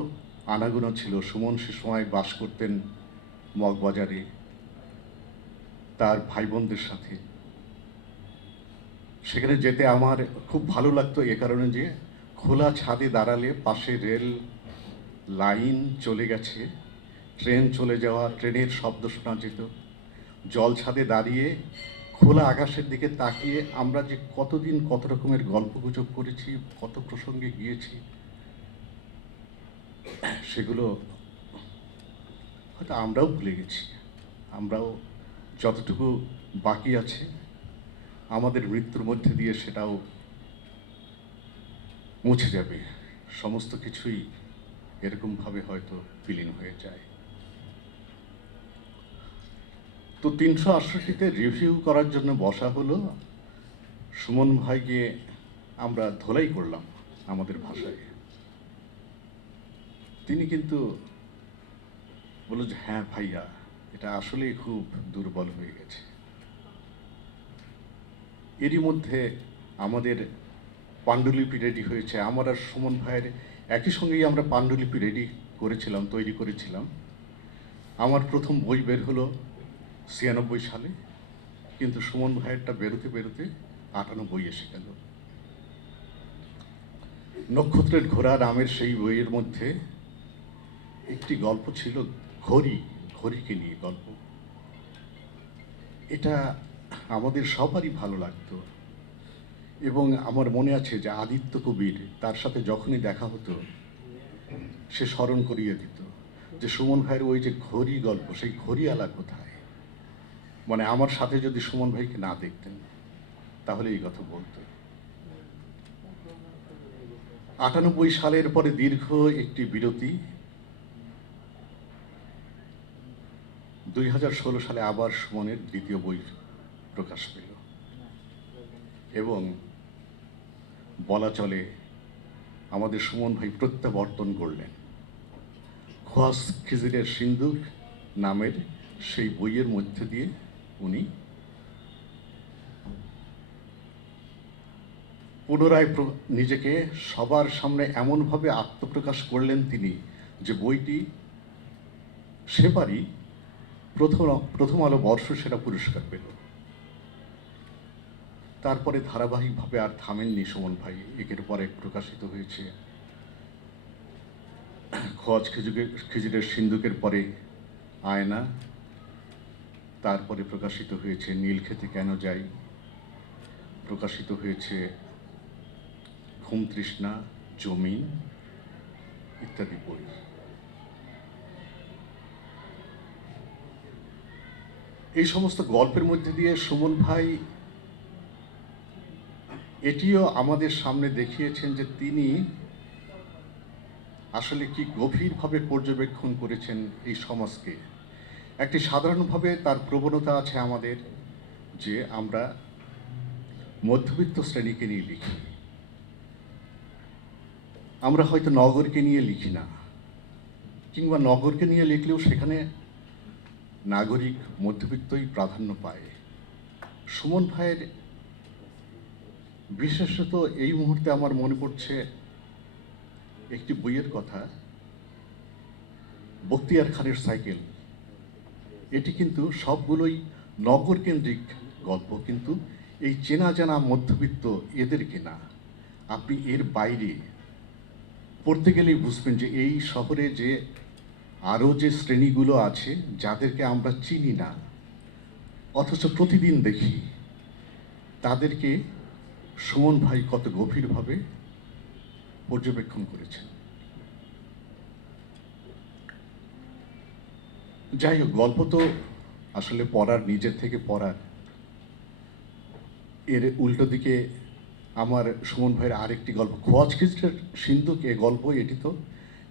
আনাগোনা ছিল। সুমন সে সময় বাস করতেন মগবাজারে তার ভাই বোনদের সাথে। সেখানে যেতে আমার খুব ভালো লাগতো এ কারণে যে খোলা ছাদে দাঁড়ালে পাশে রেল লাইন চলে গেছে, ট্রেন চলে যাওয়া, ট্রেনের শব্দ শোনা যেত। জল ছাদে দাঁড়িয়ে খোলা আকাশের দিকে তাকিয়ে আমরা যে কতদিন কত রকমের গল্পগুজব করেছি, কত প্রসঙ্গে গিয়েছি, সেগুলো হয়তো আমরাও ভুলে গেছি। আমরাও যতটুকু বাকি আছে আমাদের মৃত্যুর মধ্যে দিয়ে সেটাও মুছে যাবে। সমস্ত কিছুই এরকমভাবে হয়তো বিলীন হয়ে যায়। তো 368-তে রিভিউ করার জন্য বসা হলো। সুমন ভাইকে আমরা ধোলাই করলাম আমাদের ভাষায়। তিনি কিন্তু বলল যে হ্যাঁ ভাইয়া, এটা আসলেই খুব দুর্বল হয়ে গেছে। এরই মধ্যে আমাদের পাণ্ডুলিপি রেডি হয়েছে। আমার আর সুমন ভাইয়ের একই সঙ্গেই আমরা পাণ্ডুলিপি তৈরি করেছিলাম। আমার প্রথম বই বের হলো 96 সালে, কিন্তু সুমন ভাইয়েরটা বেরোতে বেরোতে 98 এসে গেল। নক্ষত্রের ঘোড়া নামের সেই বইয়ের মধ্যে একটি গল্প ছিল ঘড়িকে নিয়ে গল্প। এটা আমাদের সবারই ভালো লাগতো, এবং আমার মনে আছে যে আদিত্য কবির তার সাথে যখনই দেখা হতো সে স্মরণ করিয়ে দিত যে সুমন ভাইয়ের ওই যে ঘড়ি গল্প, সেই ঘড়িওয়ালা কোথায়। মানে আমার সাথে যদি সুমন ভাইকে না দেখতেন তাহলে এই কথা বলতো। 98 সালের পরে দীর্ঘ একটি বিরতি, 2016 সালে আবার সুমনের দ্বিতীয় বই প্রকাশ পেল, এবং বলা চলে আমাদের সুমন ভাই প্রত্যাবর্তন করলেন। খোয়াজ খিজিরের সিন্ধুক নামের সেই বইয়ের মধ্যে দিয়ে উনি পুনরায় নিজেকে সবার সামনে এমনভাবে আত্মপ্রকাশ করলেন তিনি যে বইটি সেবারই প্রথম আলো বর্ষসেরা পুরস্কার পেল। তারপরে ধারাবাহিকভাবে আর থামেননি সুমন ভাই, একের পর এক প্রকাশিত হয়েছে। খোয়াজ খিজিরের সিন্ধুকের পরে আয়না, তারপরে প্রকাশিত হয়েছে নীলক্ষেতে কেন যাই, প্রকাশিত হয়েছে ঘুম তৃষ্ণা, জমিন ইত্যাদি বই। এই সমস্ত গল্পের মধ্যে দিয়ে সুমন ভাই এটিও আমাদের সামনে দেখিয়েছেন যে তিনি আসলে কি গভীরভাবে পর্যবেক্ষণ করেছেন এই সমাজকে। একটি সাধারণভাবে তার প্রবণতা আছে আমাদের যে আমরা মধ্যবিত্ত শ্রেণীকে নিয়ে লিখি, আমরা হয়তো নগরকে নিয়ে লিখি না, কিংবা নগরকে নিয়ে লিখলেও সেখানে নাগরিক মধ্যবিত্তই প্রাধান্য পায়। সুমন ভাইয়ের বিশেষত এই মুহূর্তে আমার মনে পড়ছে একটি বইয়ের কথা, বখতিয়ার খানের সাইকেল। এটি কিন্তু সবগুলোই নগর কেন্দ্রিক গল্প, কিন্তু এই চেনা জানা মধ্যবিত্ত এদেরকে না। আপনি এর বাইরে পড়তে গেলেই বুঝবেন যে এই শহরে যে আরও যে শ্রেণীগুলো আছে যাদেরকে আমরা চিনি না অথচ প্রতিদিন দেখি, তাদেরকে সুমন ভাই কত গভীরভাবে পর্যবেক্ষণ করেছেন। যাই হোক, গল্প তো আসলে পড়ার, নিজের থেকে পড়ার। এর উল্টো দিকে আমার সুমন ভাইয়ের আরেকটি গল্প খোয়াজ খিজিরের সিন্ধুক, এ গল্প এটি তো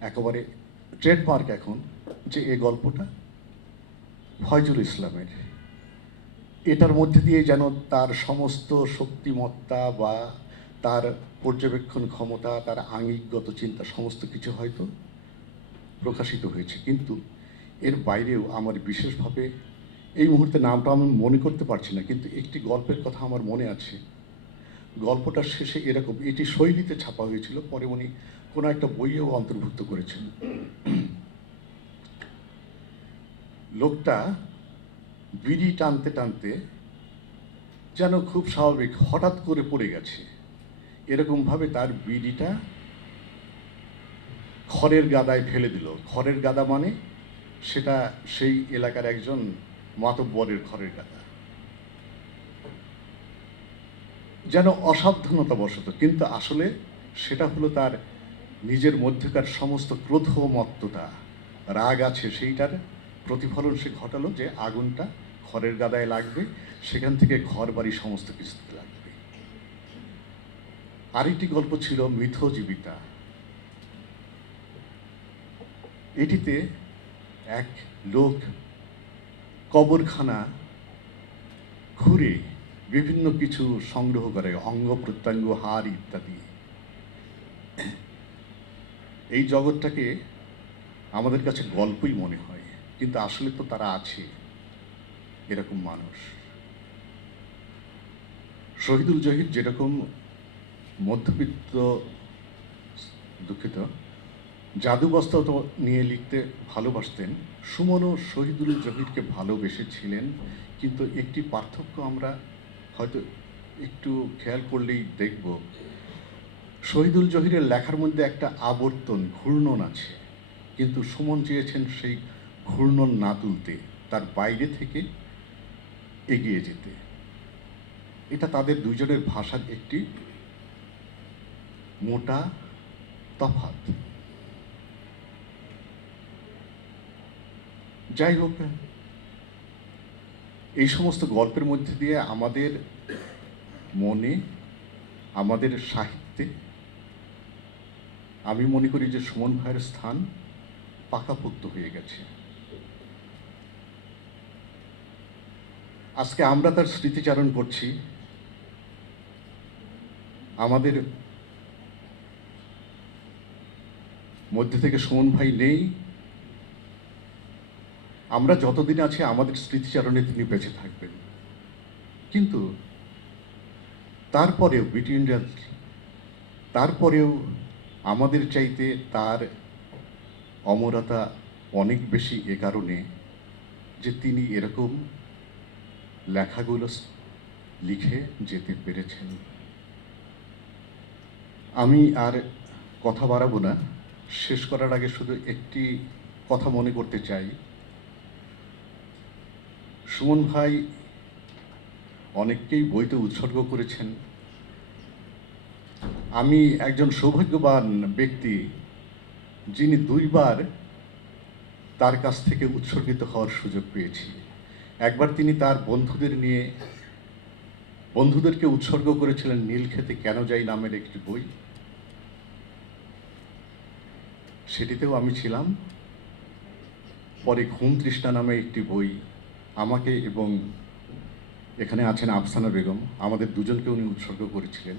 একেবারে ট্রেডমার্ক এখন, যে এ গল্পটা ফয়জুল ইসলামের। এটার মধ্যে দিয়ে যেন তার সমস্ত শক্তিমত্তা বা তার পর্যবেক্ষণ ক্ষমতা, তার আঙ্গিকগত চিন্তা সমস্ত কিছু হয়তো প্রকাশিত হয়েছে। কিন্তু এর বাইরেও আমার বিশেষভাবে এই মুহূর্তে নামটা আমি মনে করতে পারছি না, কিন্তু একটি গল্পের কথা আমার মনে আছে। গল্পটার শেষে এরকম, এটি শৈলীতে ছাপা হয়েছিল, পরে উনি কোনো একটা বইয়েও অন্তর্ভুক্ত করেছেন। লোকটা বিড়ি টানতে টানতে যেন খুব স্বাভাবিক হঠাৎ করে পড়ে গেছে, এরকমভাবে তার বিড়িটা খড়ের গাদায় ফেলে দিল। খড়ের গাদা মানে সেটা সেই এলাকার একজন মাতব্বরের খড়ের গাদা, যেন অসাবধানতাবশত, কিন্তু আসলে সেটা হলো তার নিজের মধ্যকার সমস্ত ক্রোধ মত্ততা, রাগ আছে, সেইটার প্রতিফলন সে ঘটালো যে আগুনটা খড়ের গাদায় লাগবে, সেখান থেকে ঘর বাড়ি সমস্ত কিছুতে লাগবে। আরেকটি গল্প ছিল মিথজীবিতা। এটিতে এক লোক কবরখানা ঘুরে বিভিন্ন কিছু সংগ্রহ করে, অঙ্গ প্রত্যঙ্গ, হাড় ইত্যাদি। এই জগৎটাকে আমাদের কাছে গল্পই মনে হয়, কিন্তু আসলে তো তারা আছে এরকম মানুষ। শহীদুল জহির যেরকম মধ্যবিত্ত, দুঃখিত, জাদুবস্ত্র তো নিয়ে লিখতে ভালোবাসতেন, সুমনও শহীদুল জহিরকে ভালোবেসেছিলেন। কিন্তু একটি পার্থক্য আমরা হয়তো একটু খেয়াল করলেই দেখব, শহীদুল জহিরের লেখার মধ্যে একটা আবর্তন, ঘূর্ণন আছে, কিন্তু সুমন চেয়েছেন সেই ঘূর্ণন না তুলতে, তার বাইরে থেকে এগিয়ে যেতে। এটা তাদের দুইজনের ভাষার একটি মোটা তফাৎ। যাই হোক, এই সমস্ত গল্পের মধ্যে দিয়ে আমাদের মনে, আমাদের সাহিত্যে আমি মনে করি যে সুমন ভাইয়ের স্থান পাকাপোক্ত হয়ে গেছে। আজকে আমরা তার স্মৃতিচারণ করছি। আমাদের মধ্যে থেকে সুমন ভাই নেই, আমরা যতদিন আছি আমাদের স্মৃতিচারণে তিনি বেঁচে থাকবেন। কিন্তু তারপরেও তারপরেও আমাদের চাইতে তার অমরতা অনেক বেশি, এ কারণে যে তিনি এরকম লেখাগুলো লিখে যেতে পেরেছেন। আমি আর কথা বাড়াবো না, শেষ করার আগে শুধু একটি কথা মনে করতে চাই। সুমন ভাই অনেককেই বইতে উৎসর্গ করেছেন। আমি একজন সৌভাগ্যবান ব্যক্তি যিনি 2 বার তার কাছ থেকে উৎসর্গিত হওয়ার সুযোগ পেয়েছি। একবার তিনি তার বন্ধুদেরকে উৎসর্গ করেছিলেন নীলক্ষেতে কেন যাই নামের একটি বই, সেটিতেও আমি ছিলাম। পরে ঘুম তৃষ্ণা নামে একটি বই আমাকে এবং এখানে আছেন আফসানা বেগম, আমাদের দুজনকে উনি উৎসর্গ করেছিলেন।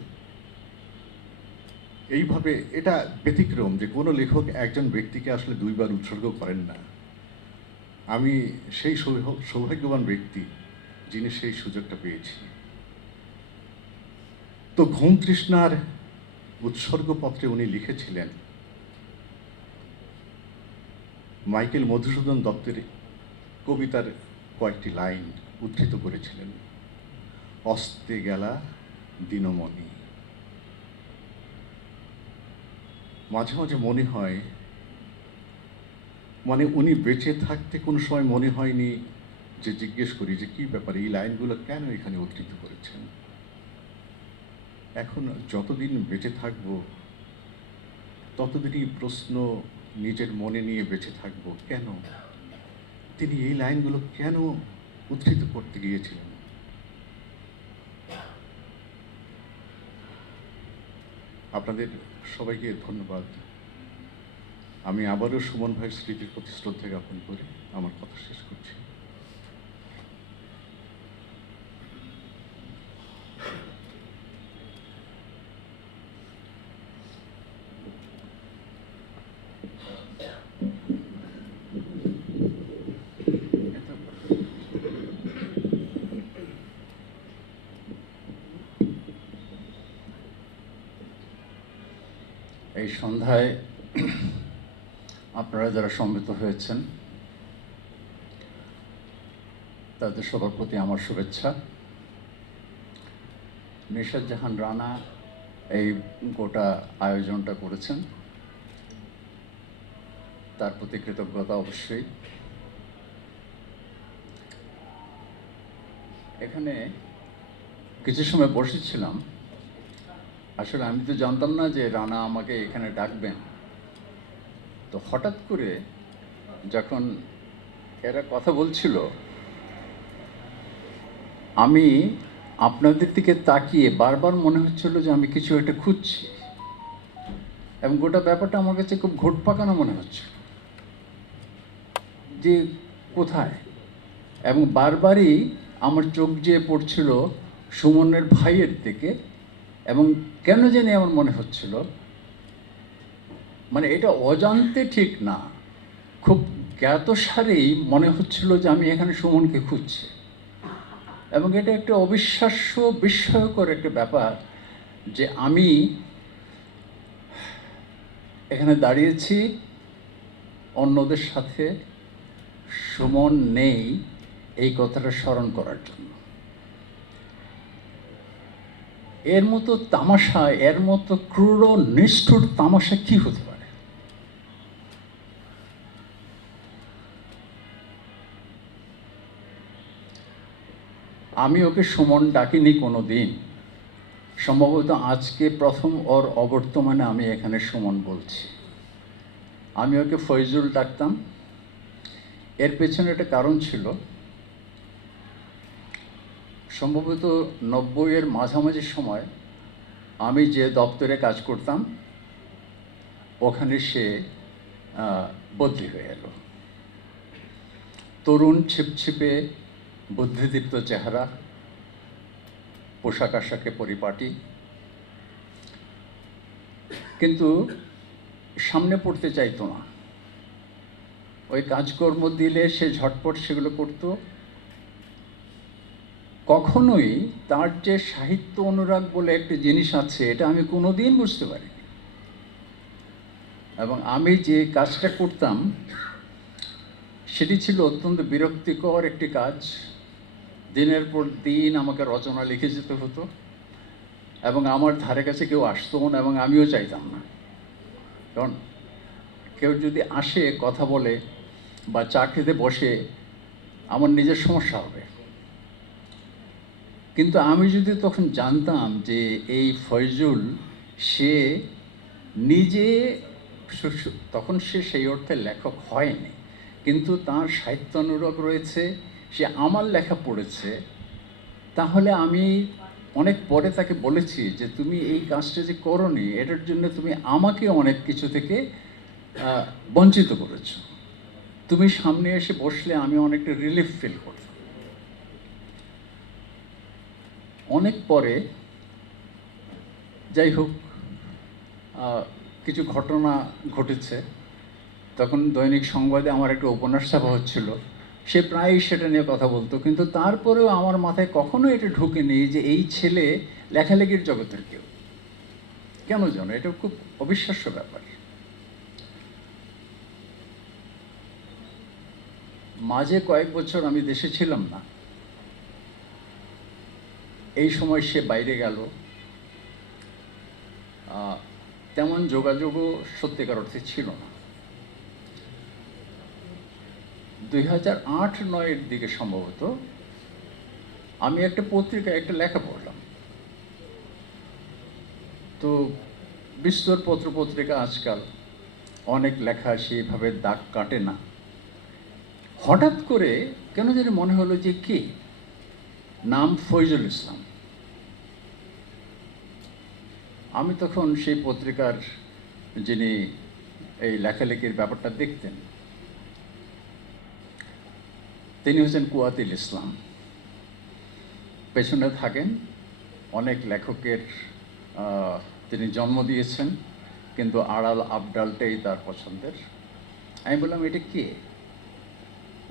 এইভাবে এটা ব্যতিক্রম যে কোনো লেখক একজন ব্যক্তিকে আসলে 2 বার উৎসর্গ করেন না। আমি সেই সৌভাগ্যবান ব্যক্তি যিনি সেই সুযোগটা পেয়েছি। তো ঘুম তৃষ্ণার উৎসর্গপত্রে উনি লিখেছিলেন, মাইকেল মধুসূদন দত্তের কবিতার কয়েকটি লাইন উদ্ধৃত করেছিলেন। অস্তে গেলা দিনমণি। মাঝে মাঝে মনে হয়, মানে উনি বেঁচে থাকতে কোনো সময় মনে হয়নি যে জিজ্ঞেস করি যে কী ব্যাপারে এই লাইনগুলো কেন এখানে উদ্ধৃত করেছেন। এখন যতদিন বেঁচে থাকব ততদিনই প্রশ্ন নিজের মনে নিয়ে বেঁচে থাকব, কেন তিনি এই লাইনগুলো কেন উদ্ধৃত করতে গিয়েছিলেন। আপনাদের সবাইকে ধন্যবাদ। আমি আবারও সুমন ভাইয়ের স্মৃতির প্রতি শ্রদ্ধা জ্ঞাপন করে আমার কথা শেষ করছি। এই সন্ধ্যায় আপনারা যারা সমবেত হয়েছেন তাদের সবার প্রতি আমার শুভেচ্ছা। নিশাত জাহান রানা এই গোটা আয়োজনটা করেছেন, তার প্রতি কৃতজ্ঞতা অবশ্যই। এখানে কিছু সময় বসেছিলাম, আসলে আমি তো জানতাম না যে রানা আমাকে এখানে ডাকবেন। তো হঠাৎ করে যখন এরা কথা বলছিল, আমি আপনাদের দিকে তাকিয়ে বারবার মনে হচ্ছিল যে আমি কিছু একটা খুঁজছি, এবং গোটা ব্যাপারটা আমার কাছে খুব ঘোটপাকানো মনে হচ্ছে যে কোথায়। এবং বারবারই আমার চোখ যেয়ে পড়ছিল সুমনের ভাইয়ের দিকে, এবং কেন জানি আমার মনে হচ্ছিল, মানে এটা অজান্তে ঠিক না, খুব জ্ঞাতসারেই মনে হচ্ছিল যে আমি এখানে সুমনকে খুঁজছি, এবং এটা একটা অবিশ্বাস্য বিস্ময়কর একটা ব্যাপার যে আমি এখানে দাঁড়িয়েছি অন্যদের সাথে, সুমন নেই এই কথাটা স্মরণ করার জন্য। এর মতো তামাশা, এর মতো ক্রূর নিষ্ঠুর তামাশা কি হতে পারে? আমি ওকে সুমন ডাকিনি কোনো দিন, সম্ভবত আজকে প্রথম ওর অবর্তমানে আমি এখানে সুমন বলছি। আমি ওকে ফয়জুল ডাকতাম। এর পেছনে একটা কারণ ছিল। সম্ভবত 90-এর মাঝামাঝি সময় আমি যে দপ্তরে কাজ করতাম ওখানে সে বদলি হয়ে এলো। তরুণ, ছিপছিপে, বুদ্ধিদীপ্ত চেহারা, পোশাক আশাকে পরিপাটি, কিন্তু সামনে পড়তে চাইতো না। ওই কাজকর্ম দিলে সে ঝটপট সেগুলো করতো। কখনোই তার যে সাহিত্য অনুরাগ বলে একটা জিনিস আছে এটা আমি কোনোদিন বুঝতে পারিনি। এবং আমি যে কাজটা করতাম সেটি ছিল অত্যন্ত বিরক্তিকর একটি কাজ। দিনের পর দিন আমাকে রচনা লিখে যেতে হতো, এবং আমার ধারে কাছে কেউ আসতো না, এবং আমিও চাইতাম না। কারণ কেউ যদি আসে, কথা বলে বা চা খেতে বসে, আমার নিজের সমস্যা হবে। কিন্তু আমি যদি তখন জানতাম যে এই ফয়জুল সে নিজে, তখন সে সেই অর্থে লেখক হয়নি, কিন্তু তার সাহিত্য অনুরাগ রয়েছে, সে আমার লেখা পড়েছে, তাহলে আমি অনেক পরে তাকে বলেছি যে তুমি এই কাজটা যে করোনি, এটার জন্য তুমি আমাকে অনেক কিছু থেকে বঞ্চিত করেছো। তুমি সামনে এসে বসলে আমি অনেকটা রিলিফ ফিল করতাম। অনেক পরে, যাই হোক, কিছু ঘটনা ঘটেছে। তখন দৈনিক সংবাদে আমার একটা উপন্যাস ছাপা হচ্ছিল, সে প্রায়ই সেটা নিয়ে কথা বলতো, কিন্তু তারপরেও আমার মাথায় কখনো এটা ঢুকেনি যে এই ছেলে লেখালেখির জগতের কেউ। কেন জানো, এটা খুব অবিশ্বাস্য ব্যাপার। মাঝে কয়েক বছর আমি দেশে ছিলাম না, এই সময় সে বাইরে গেল। তেমন যোগাযোগও সত্যিকার অর্থে ছিল না। 2008-9-এর দিকে সম্ভবত আমি একটা পত্রিকায় একটা লেখা পড়লাম। তো বিস্তর পত্রিকা আজকাল অনেক লেখা সেইভাবে দাগ কাটে না। হঠাৎ করে কেন জানি মনে হলো যে কি নাম, ফয়জুল ইসলাম। আমি তখন সেই পত্রিকার যিনি এই লেখালেখির ব্যাপারটা দেখতেন, তিনি হচ্ছেন কুয়াতিল ইসলাম। পেছনে থাকেন অনেক লেখকের, তিনি জন্ম দিয়েছেন, কিন্তু আড়াল আবডালটাই তার পছন্দের। আমি বললাম এটা কে?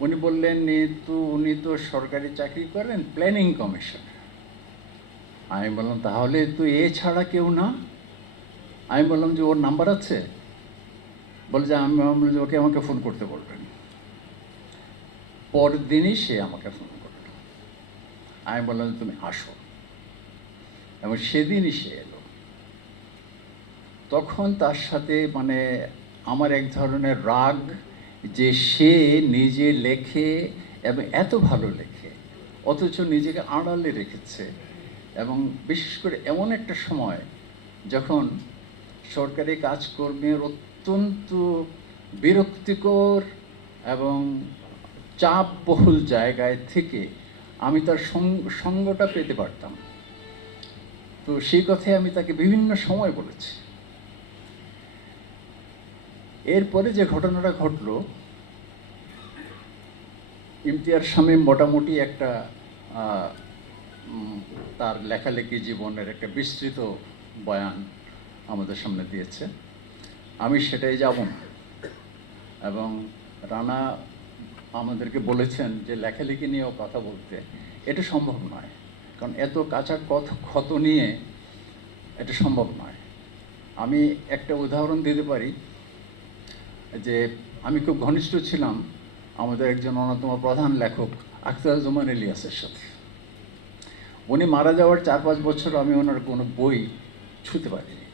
উনি বললেন উনি তো সরকারি চাকরি করেন, প্ল্যানিং কমিশন। আমি বললাম তাহলে তো এ ছাড়া কেউ না। আমি বললাম যে ওর নাম্বার আছে? বলে যে আমি বললাম যে ওকে আমাকে ফোন করতে বলবেন। পরের দিনই সে আমাকে ফোন করল। আমি বললাম যে তুমি আসো, এবং সেদিনই সে এলো। তখন তার সাথে মানে আমার এক ধরনের রাগ, যে সে নিজে লেখে এবং এত ভালো লেখে, অথচ নিজেকে আড়ালে রেখেছে। এবং বিশেষ করে এমন একটা সময় যখন সরকারি কাজকর্মের অত্যন্ত বিরক্তিকর এবং চাপবহুল জায়গায় থেকে আমি তার সঙ্গটা পেতে পারতাম। তো সেই কথাই আমি তাকে বিভিন্ন সময় বলেছি। এরপরে যে ঘটনাটা ঘটলো, ইমতিয়াজ শামীম মোটামুটি একটা তার লেখালেখি জীবনের একটা বিস্তৃত বয়ান আমাদের সামনে দিয়েছে। আমি সেটাই যাব না, এবং রানা আমাদেরকে বলেছেন যে লেখালেখি নিয়েও কথা বলতে, এটা সম্ভব নয়, কারণ এত কাঁচা ক্ষত নিয়ে এটা সম্ভব নয়। আমি একটা উদাহরণ দিতে পারি যে আমি খুব ঘনিষ্ঠ ছিলাম আমাদের একজন অন্যতম প্রধান লেখক আখতারুজ্জামান ইলিয়াসের সাথে। উনি মারা যাওয়ার 4-5 বছর আমি ওনার কোনো বই ছুঁতে পারিনি,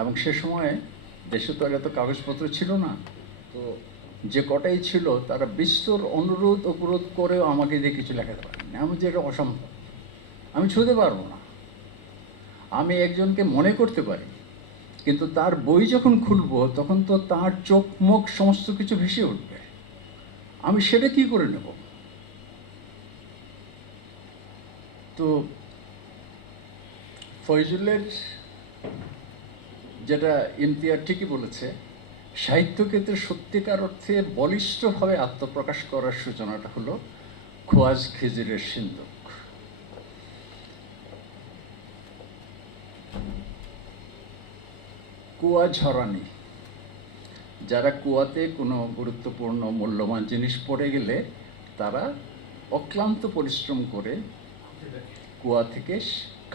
এবং সে সময় দেশে তো আর এত কাগজপত্র ছিল না, তো যে কটাই ছিল তারা বিস্তর অনুরোধ অবরোধ করেও আমাকে দিয়ে কিছু লেখাতে পারেনি। আমি যে এটা অসম্ভব, আমি ছুঁতে পারবো না। আমি একজনকে মনে করতে পারি, কিন্তু তার বই যখন খুলবো তখন তো তার চোখ মুখ সমস্ত কিছু ভেসে উঠবে, আমি সেটা কি করে নেব? তো ফয়জুলের যেটা ইমতিয়াজ ঠিকই বলেছে, সাহিত্যক্ষেত্রে সত্যিকার অর্থে বলিষ্ঠভাবে আত্মপ্রকাশ করার সূচনাটা হলো খোয়াজ খিজিরের সিন্ধুক। কুয়া ঝরানি, যারা কুয়াতে কোনো গুরুত্বপূর্ণ মূল্যবান জিনিস পড়ে গেলে তারা অক্লান্ত পরিশ্রম করে কুয়া থেকে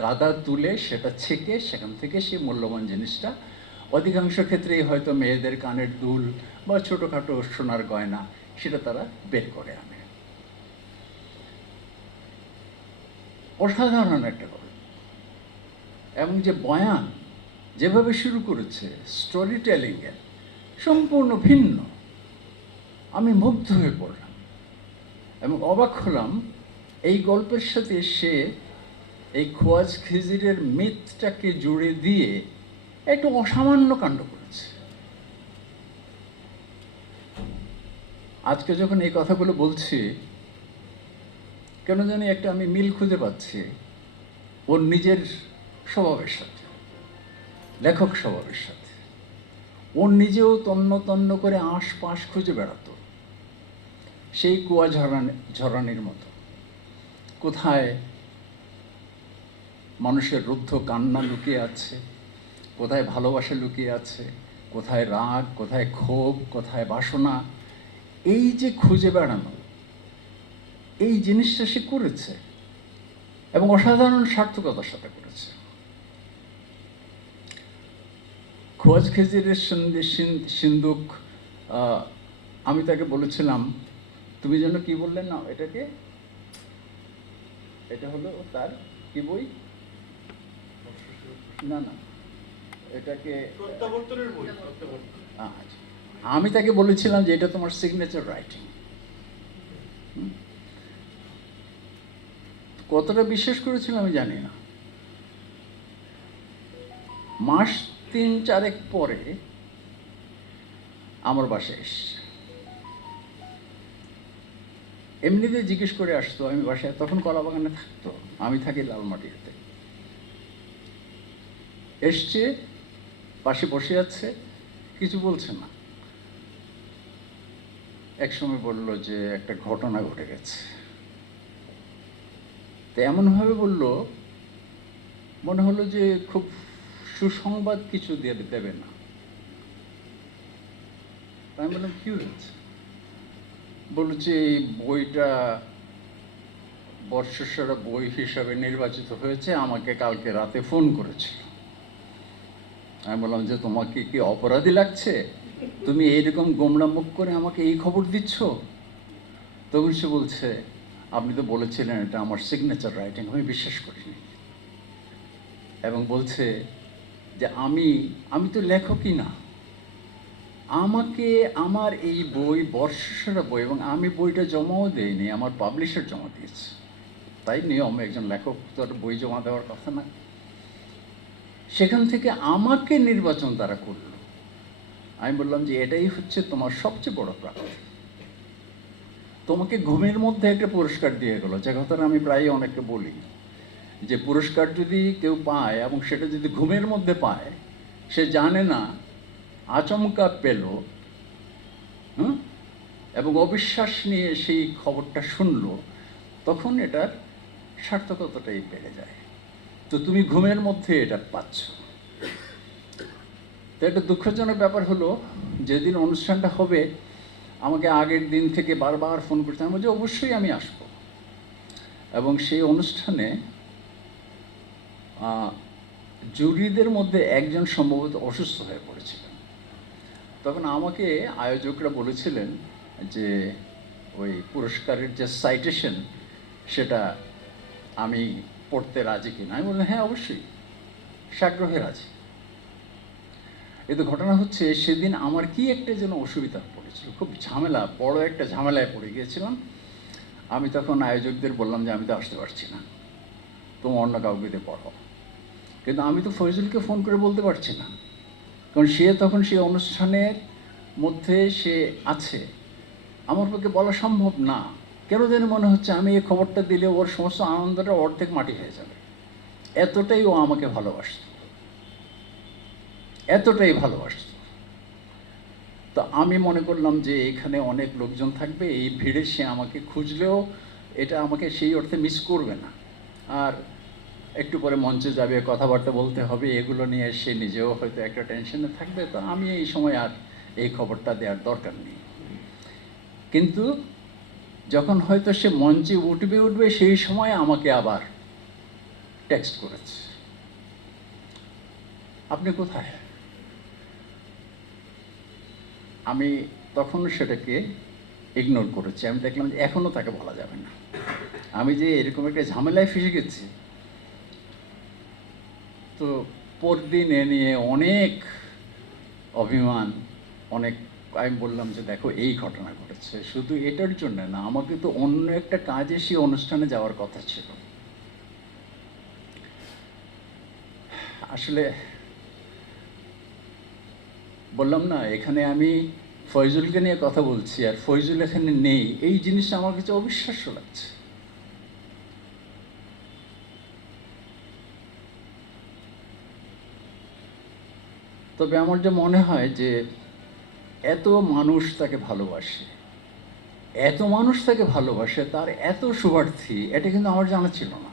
কাদা তুলে সেটা ছেঁকে সেখান থেকে সেই মূল্যবান জিনিসটা, অধিকাংশ ক্ষেত্রেই হয়তো মেয়েদের কানের দুল বা ছোটোখাটো সোনার গয়না, সেটা তারা বের করে আনে। অসাধারণ একটা গল্প, এবং যে বয়ান যেভাবে শুরু করেছে, স্টোরি টেলিংয়ের সম্পূর্ণ ভিন্ন। আমি মুগ্ধ হয়ে পড়লাম এবং অবাক হলাম এই গল্পের সাথে সে এই খোয়াজ খিজিরের মিথটাকে জুড়ে দিয়ে একটু অসামান্য কাণ্ড করেছে। আজকে যখন এই কথাগুলো বলছি, কেন জানি একটা আমি মিল খুঁজে পাচ্ছি ওর নিজের স্বভাবের সাথে, লেখক স্বভাবের সাথে। ওর নিজেও তন্ন তন্ন করে আশপাশ খুঁজে বেড়াতো, সেই কুয়া ঝরানির মতো। কোথায় মানুষের রুদ্ধ কান্না লুকিয়ে আছে, কোথায় ভালোবাসা লুকিয়ে আছে, কোথায় রাগ, কোথায় ক্ষোভ, কোথায় বাসনা, এই যে খুঁজে বেড়ানো, এই জিনিসটা সে করেছে এবং অসাধারণ সার্থকতার সাথে করেছে। খোয়াজ খিজিরের সিন্ধুক, আমি তাকে বলেছিলাম, তুমি যেন কি বললেন না এটাকে, এটা হলো তার কি বই? না না, এটাকে প্রত্যাবর্তনের বই। আচ্ছা, আমি তাকে বলেছিলাম যে এটা তোমার সিগনেচার রাইটিং। কতটা বিশ্বাস করেছিল আমি জানি না। মাস 3-4 পরে আমার বাসায় এসছে, এমনিতে জিজ্ঞেস করে আসতো। আমি বাসায় তখন কলাবাগানে থাকতো, আমি থাকি লালমাটিতে। এসছে, পাশে বসে আছে, কিছু বলছে না। এক সময় বলল যে একটা ঘটনা ঘটে গেছে। তো এমনভাবে বলল, মনে হলো যে খুব সুসংবাদ কিছু দেবে না। আমি বললাম কি হয়েছে? বলছে এই বইটা বর্ষসেরা বই হিসাবে নির্বাচিত হয়েছে, আমাকে কালকে রাতে ফোন করেছিল। আমি বললাম যে তোমাকে কি অপরাধী লাগছে, তুমি এইরকম গোমড়া মুখ করে আমাকে এই খবর দিচ্ছ? তখন সে বলছে, আপনি তো বলেছিলেন এটা আমার সিগনেচার রাইটিং, আমি বিশ্বাস করিনি। এবং বলছে যে আমি তো লেখকই না, আমাকে আমার এই বই বর্ষসেরা বই, এবং আমি বইটা জমাও দেইনি, আমার পাবলিশার জমা দিয়েছে। তাই নিয়ম, একজন লেখক তো আর বই জমা দেওয়ার কথা না। সেখান থেকে আমাকে নির্বাচন তারা করলো। আমি বললাম যে এটাই হচ্ছে তোমার সবচেয়ে বড় প্রাপ্তি। তোমাকে ঘুমের মধ্যে একটা পুরস্কার দিয়ে গেলো, যে কথাটা আমি প্রায় অনেককে বলি, যে পুরস্কার যদি কেউ পায় এবং সেটা যদি ঘুমের মধ্যে পায়, সে জানে না আচমকা পেল, এবং অবিশ্বাস নিয়ে সেই খবরটা শুনলো, তখন এটার সার্থকতাটাই বেড়ে যায়। তো তুমি ঘুমের মধ্যে এটা পাচ্ছ। তো একটা দুঃখজনক ব্যাপার হলো, যেদিন অনুষ্ঠানটা হবে আমাকে আগের দিন থেকে বারবার ফোন করতে আমি বলছি অবশ্যই আমি আসবো। এবং সেই অনুষ্ঠানে জুরিদের মধ্যে একজন সম্ভবত অসুস্থ হয়ে পড়েছিলেন। তখন আমাকে আয়োজকরা বলেছিলেন যে ওই পুরস্কারের যে সাইটেশন সেটা আমি পড়তে রাজি কিনা। আমি বললাম হ্যাঁ অবশ্যই, সাগ্রহে রাজি। কিন্তু ঘটনা হচ্ছে সেদিন আমার কি একটা যেন অসুবিধা পড়েছিল, খুব ঝামেলা, বড় একটা ঝামেলায় পড়ে গিয়েছিলাম। আমি তখন আয়োজকদের বললাম যে আমি তো আসতে পারছি না, তুমি অন্য কাউকে দিয়ে পড়াও। কিন্তু আমি তো ফয়জুলকে ফোন করে বলতে পারছি না, কারণ সে তখন সেই অনুষ্ঠানের মধ্যে সে আছে, আমার পক্ষে বলা সম্ভব না। কেন যেন মনে হচ্ছে আমি এই খবরটা দিলে ওর সমস্ত আনন্দটা অর্ধেক মাটি হয়ে যাবে। এতটাই ও আমাকে ভালোবাসত, এতটাই ভালোবাসত। তো আমি মনে করলাম যে এখানে অনেক লোকজন থাকবে, এই ভিড়ে সে আমাকে খুঁজলেও এটা আমাকে সেই অর্থে মিস করবে না। আর একটু পরে মঞ্চে যাবে, কথাবার্তা বলতে হবে, এগুলো নিয়ে সে নিজেও হয়তো একটা টেনশনে থাকবে। তো আমি এই সময় আর এই খবরটা দেওয়ার দরকার নেই। কিন্তু যখন হয়তো সে মঞ্চে উঠবে সেই সময় আমাকে আবার টেক্সট করেছে, আপনি কোথায়? আমি তখন সেটাকে ইগনোর করেছি। আমি দেখলাম যে এখনও তাকে বলা যাবে না, আমি যে এরকম একটা ঝামেলায় ফেসে গেছি। তো পরদিন এ নিয়ে অনেক অভিমান, অনেক, আমি বললাম যে দেখো এই ঘটনা ঘটেছে, শুধু এটার জন্য না, আমাকে তো অন্য একটা কাজে সেই অনুষ্ঠানে যাওয়ার কথা ছিল। আসলে বললাম না, এখানে আমি ফয়জুলকে নিয়ে কথা বলছি আর ফয়জুল এখানে নেই, এই জিনিসটা আমার কাছে অবিশ্বাস্য লাগছে। তবে আমার যে মনে হয় যে এত মানুষ তাকে ভালোবাসে, এত মানুষ তাকে ভালোবাসে, তার এত শুভার্থী, এটা কিন্তু আমার জানা ছিল না।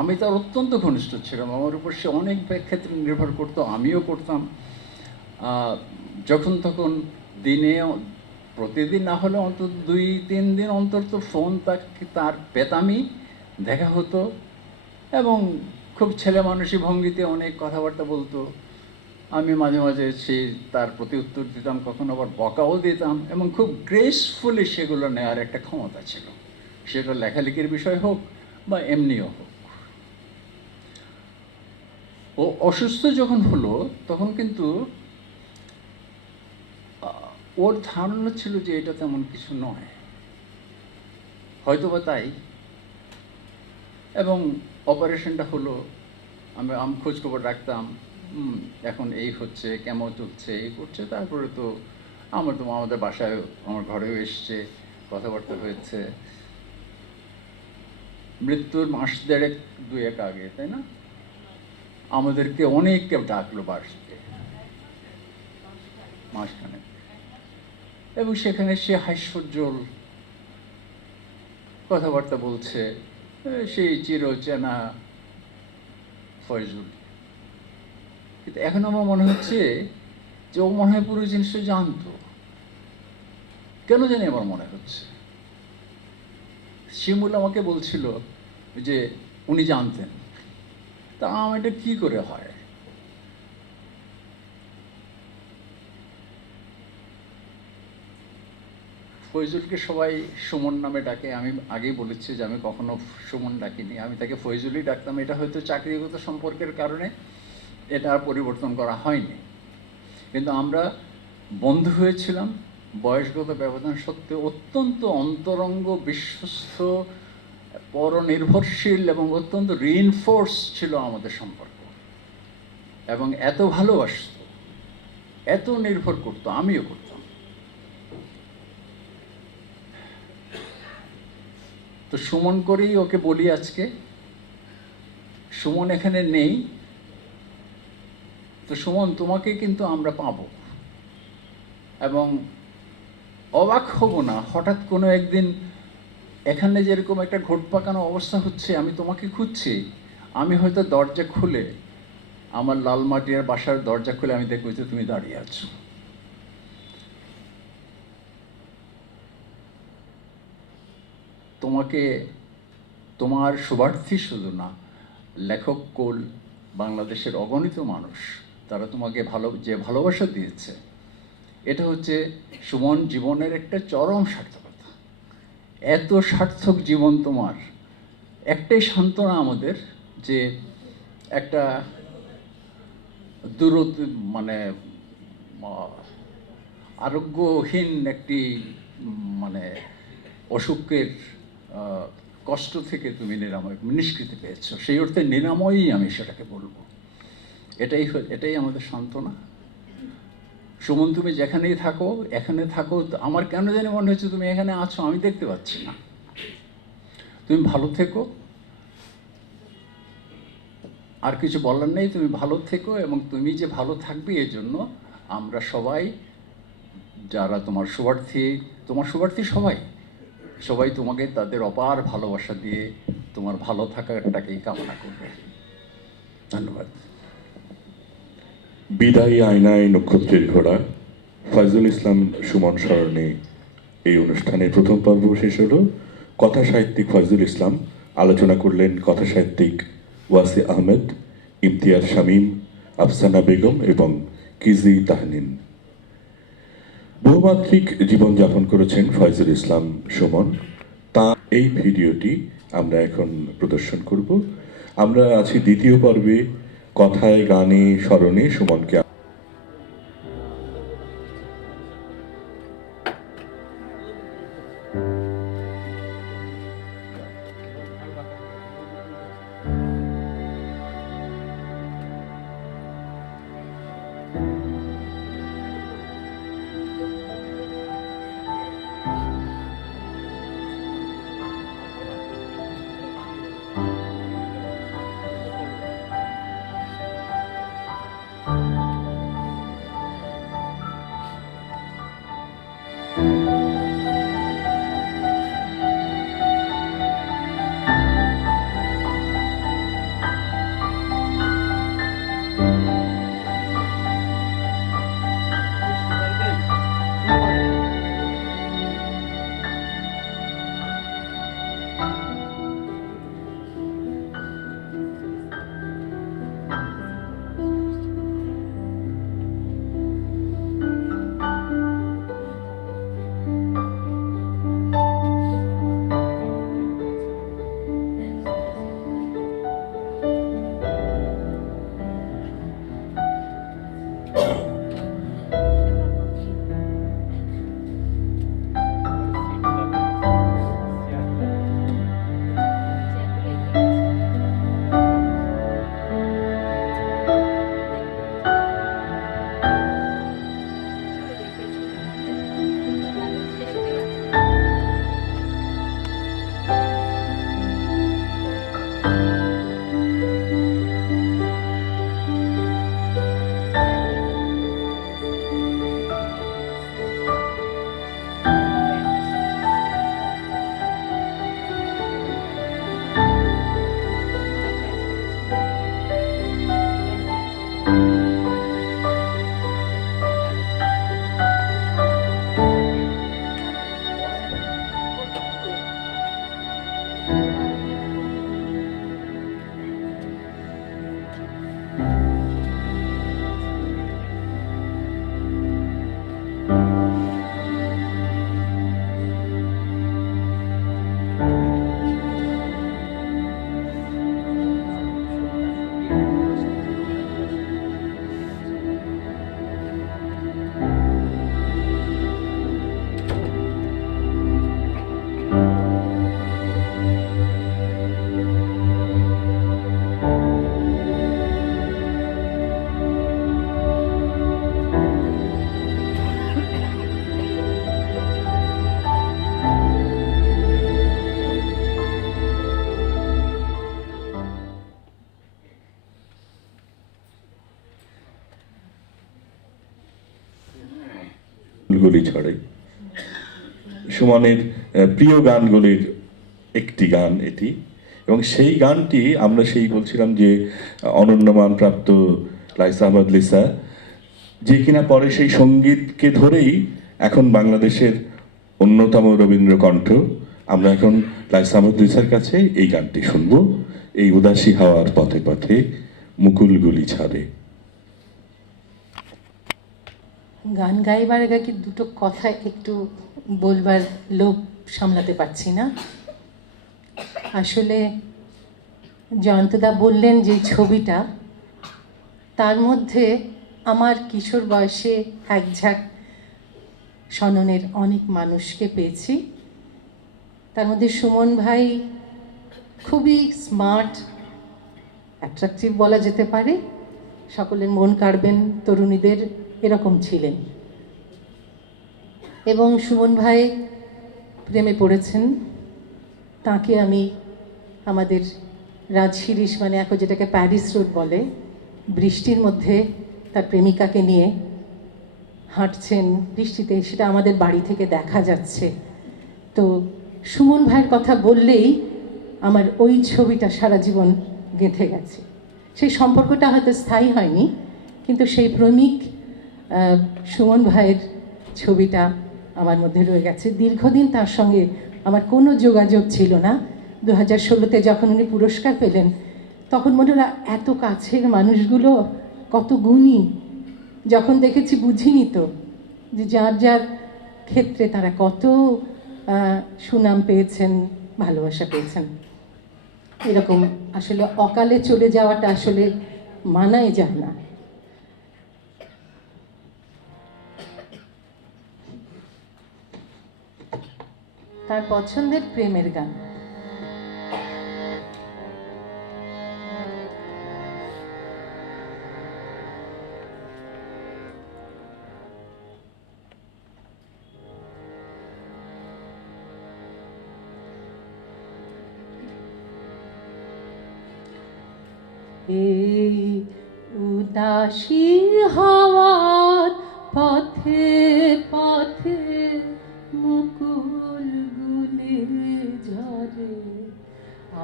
আমি তার অত্যন্ত ঘনিষ্ঠ ছিলাম, আমার উপর সে অনেক ক্ষেত্রে নির্ভর করতো, আমিও করতাম। যখন তখন দিনে প্রতিদিন না হলে অন্তত 2-3 দিন অন্তর তো ফোন তার পেতামই, দেখা হতো এবং খুব ছেলে মানুষই ভঙ্গিতে অনেক কথাবার্তা বলতো। আমি মাঝে মাঝে সেই তার প্রতি উত্তর দিতাম, কখনো আবার বকাও দিতাম, এবং খুব গ্রেসফুলি সেগুলো নেওয়ার একটা ক্ষমতা ছিল, সেটা লেখালেখির বিষয় হোক বা এমনিও হোক। ও অসুস্থ যখন হলো তখন কিন্তু ওর ধারণা ছিল যে এটা তেমন কিছু নয়, হয়তোবা তাই। এবং অপারেশনটা হলো, আমি খোঁজখবর রাখতাম, এখন এই হচ্ছে, কেমন চলছে, এই করছে। তারপরে তো আমাদের বাসায়, আমার ঘরেও এসছে, কথাবার্তা হয়েছে। মৃত্যুর মাস 1.5-2 আগে, তাই না, আমাদেরকে অনেক কেউ ডাকলো বাড়িতে, মাসখানে, এবং সেখানে সে হাস্যোজ্জ্বল কথাবার্তা বলছে, সেই চিরচেনা ফয়জুল। কিন্তু এখন আমার মনে হচ্ছে যে ও মনে হয় পুরো জিনিসটা জানতো, কেন জানি আমার মনে হচ্ছে। শিমুল আমাকে বলছিল যে উনি জানতেন, তা আমার এটা কি করে হয়? ফয়জুলকে সবাই সুমন নামে ডাকে, আমি আগেই বলেছি যে আমি কখনো সুমন ডাকিনি, আমি তাকে ফয়জুলই ডাকতাম। এটা হয়তো চাকরিগত সম্পর্কের কারণে এটা আর পরিবর্তন করা হয়নি, কিন্তু আমরা বন্ধু হয়েছিলাম। বয়সগত ব্যবধান সত্ত্বেও অত্যন্ত অন্তরঙ্গ, বিশ্বস্ত, পরনির্ভরশীল এবং অত্যন্ত রিইনফোর্স ছিল আমাদের সম্পর্ক, এবং এত ভালোবাসত, এত নির্ভর করতো, আমিও করতাম। তো সুমন করেই ওকে বলি আজকে, সুমন এখানে নেই, তো সুমন তোমাকে কিন্তু আমরা পাবো, এবং অবাক হব না হঠাৎ কোনো একদিন এখানে যেরকম একটা ঘোট পাকানো অবস্থা হচ্ছে, আমি তোমাকে খুঁজছি, আমি হয়তো দরজা খুলে আমার লালমাটিয়ার বাসার দরজা খুলে আমি দেখবো যে তুমি দাঁড়িয়ে আছো। তোমাকে তোমার শুভার্থী শুধু না, লেখক কোল, বাংলাদেশের অগণিত মানুষ, তারা তোমাকে যে ভালোবাসা দিয়েছে, এটা হচ্ছে সুমন জীবনের একটা চরম সার্থকতা। এত সার্থক জীবন তোমার, একটাই সান্ত্বনা আমাদের যে একটা মানে আরোগ্যহীন একটি মানে অসুখের কষ্ট থেকে তুমি নিষ্কৃতি পেয়েছো। সেই অর্থে নিরাময়ই আমি সেটাকে বলবো। এটাই আমাদের সান্ত্বনা। সুমন, তুমি যেখানেই থাকো, এখানে থাকো, আমার কেন জানি মনে হচ্ছে তুমি এখানে আছো, আমি দেখতে পাচ্ছি না। তুমি ভালো থেকো, আর কিছু বলার নেই। তুমি ভালো থেকো, এবং তুমি যে ভালো থাকবে এর জন্য আমরা সবাই, যারা তোমার শুভার্থী সবাই তোমাকে তাদের অপার ভালোবাসা দিয়ে তোমার ভালো থাকাটাকেই কামনা করবে। ধন্যবাদ। বিদায়ী আয়নায় নক্ষত্রের ঘোড়া ফয়জুল ইসলাম সুমন স্মরণে এই অনুষ্ঠানের প্রথম পর্ব শেষ হলো। কথা সাহিত্যিক ফয়জুল ইসলাম আলোচনা করলেন কথা সাহিত্যিক ওয়াসি আহমেদ, ইমতিয়াজ শামীম, আফসানা বেগম এবং কিজি তাহনিন। বহুমাত্রিক জীবনযাপন করেছেন ফয়জুল ইসলাম সুমন। তা এই ভিডিওটি আমরা এখন প্রদর্শন করব। আমরা আছি দ্বিতীয় পর্বে, কথায় গানে স্মরণে সুমনকে। গুলি ছড়াই সুমনের প্রিয় গানগুলির একটি গান এটি, এবং সেই গানটি আমরা সেই বলছিলাম যে অনন্যমান প্রাপ্ত লাইসা আহমদ লিসা, যে কিনা পরে সেই সঙ্গীতকে ধরেই এখন বাংলাদেশের অন্যতম রবীন্দ্র কণ্ঠ। আমরা এখন লাইসা আহমদ লিসার কাছে এই গানটি শুনব, এই উদাসী হাওয়ার পথে পথে মুকুলগুলি ছাড়ে। গান গাইবার আগে কি দুটো কথা একটু বলবার লোভ সামলাতে পারছি না। আসলে জয়ন্তদা বললেন যে ছবিটা, তার মধ্যে আমার কিশোর বয়সে একঝাঁক সননের অনেক মানুষকে পেয়েছি। তার মধ্যে সুমন ভাই খুবই স্মার্ট, অ্যাট্রাকটিভ বলা যেতে পারে, সকলের মন কাড়বেন তরুণীদের, এরকম ছিলেন। এবং সুমন ভাই প্রেমে পড়েছেন। তাকে আমি আমাদের রাজশিরিষ, মানে এখন যেটাকে প্যারিস রোড বলে, বৃষ্টির মধ্যে তার প্রেমিকাকে নিয়ে হাঁটছেন বৃষ্টিতে, সেটা আমাদের বাড়ি থেকে দেখা যাচ্ছে। তো সুমন ভাইয়ের কথা বললেই আমার ওই ছবিটা সারা জীবন গেঁথে গেছে। সেই সম্পর্কটা হয়তো স্থায়ী হয়নি, কিন্তু সেই প্রেমিক সুমন ভাইয়ের ছবিটা আমার মধ্যে রয়ে গেছে। দীর্ঘদিন তার সঙ্গে আমার কোনো যোগাযোগ ছিল না। 2016-তে যখন উনি পুরস্কার পেলেন, তখন মনে হলো এত কাছের মানুষগুলো কত গুণী। যখন দেখেছি বুঝিনি তো যে যার যার ক্ষেত্রে তারা কত সুনাম পেয়েছেন, ভালোবাসা পেয়েছেন। এরকম আসলে অকালে চলে যাওয়াটা আসলে মানাই যায় না। তার পছন্দের প্রেমের গান। এই উদাসী হাওয়ার পথে পথে মুকুলগুলি ঝরে,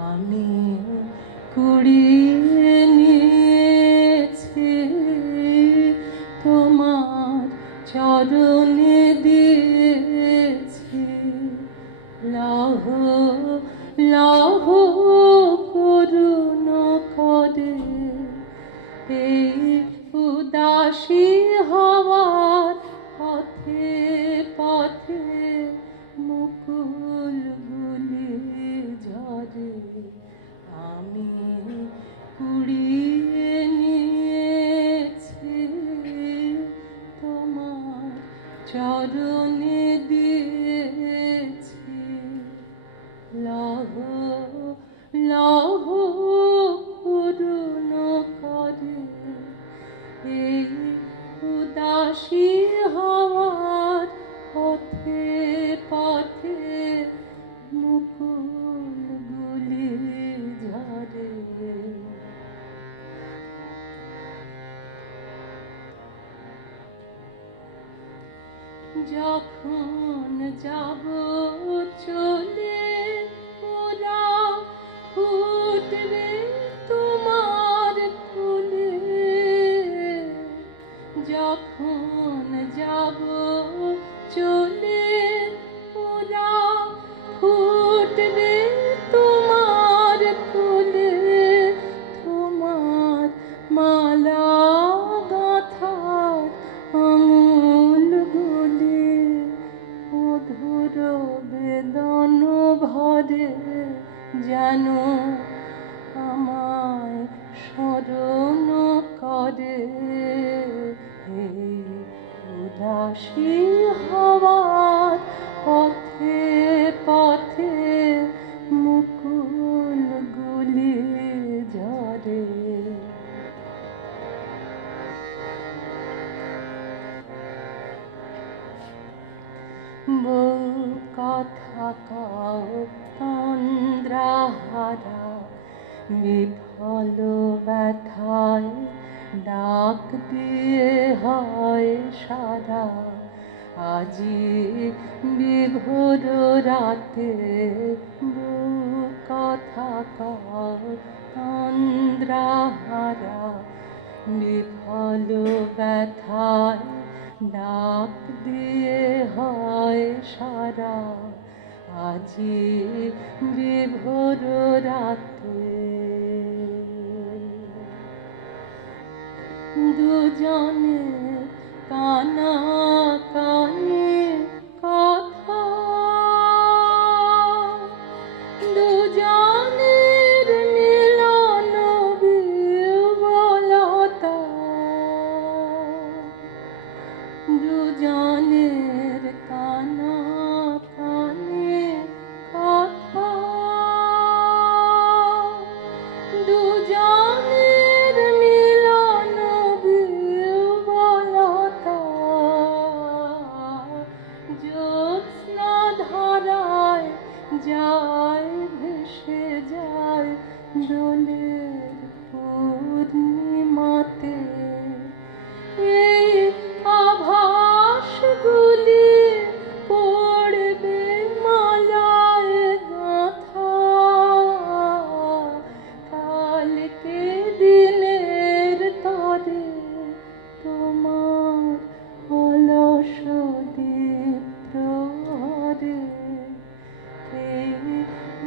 আমি কুড়িয়ে নিয়েছি তোমার চরণে দিয়েছি। লহ লহ করুণ করে এই উদাসী হাওয়ার পথে পথে মুকুলগুলি ঝরে, আমি কুড়িয়ে নিয়েছি তোমার চরণে দিয়েছি। লহ লহ করুণ করে এই উদাসী হাওয়ার পথে পথে মুকুলগুলি ঝরে। যখন যাব চলে ওরা ফুটবে তোমার কোলে, যখন যাব চলে ওরা ফুটবে তোমার কোলে, তোমার মালা গাঁথার আঙুল গুলি মধুর বেদন ভরে যেন আমায় স্মরণ করে। এই উদাসী হাওয়ার পথে পথে মুকুলগুলি ঝরে। বউ কথা কও তন্দ্রাহারা, বিফল ব্যথায় ডাক দিয়ে হয় সারা। আজি বিভোর রাতে বুক কথা কর তন্দ্রাহারা বিফল ব্যথায় ডাক দিয়ে হয় সারা আজি বিভোর রাতে দুজনে কানা কানে কথা দুজনের মিলন বিহ্বলতা দুজনের কানা কানে কথা দুজনের মিলন বিহ্বলতা জ্যোৎস্না ধারায় যায় ভেসে যায় দোলের পূর্ণিমাতে এই আভাসগুলি পড়বে মালায় গাঁথা কালকে দিনের তরে তোমার অলস দ্বীপ প্রহরে এই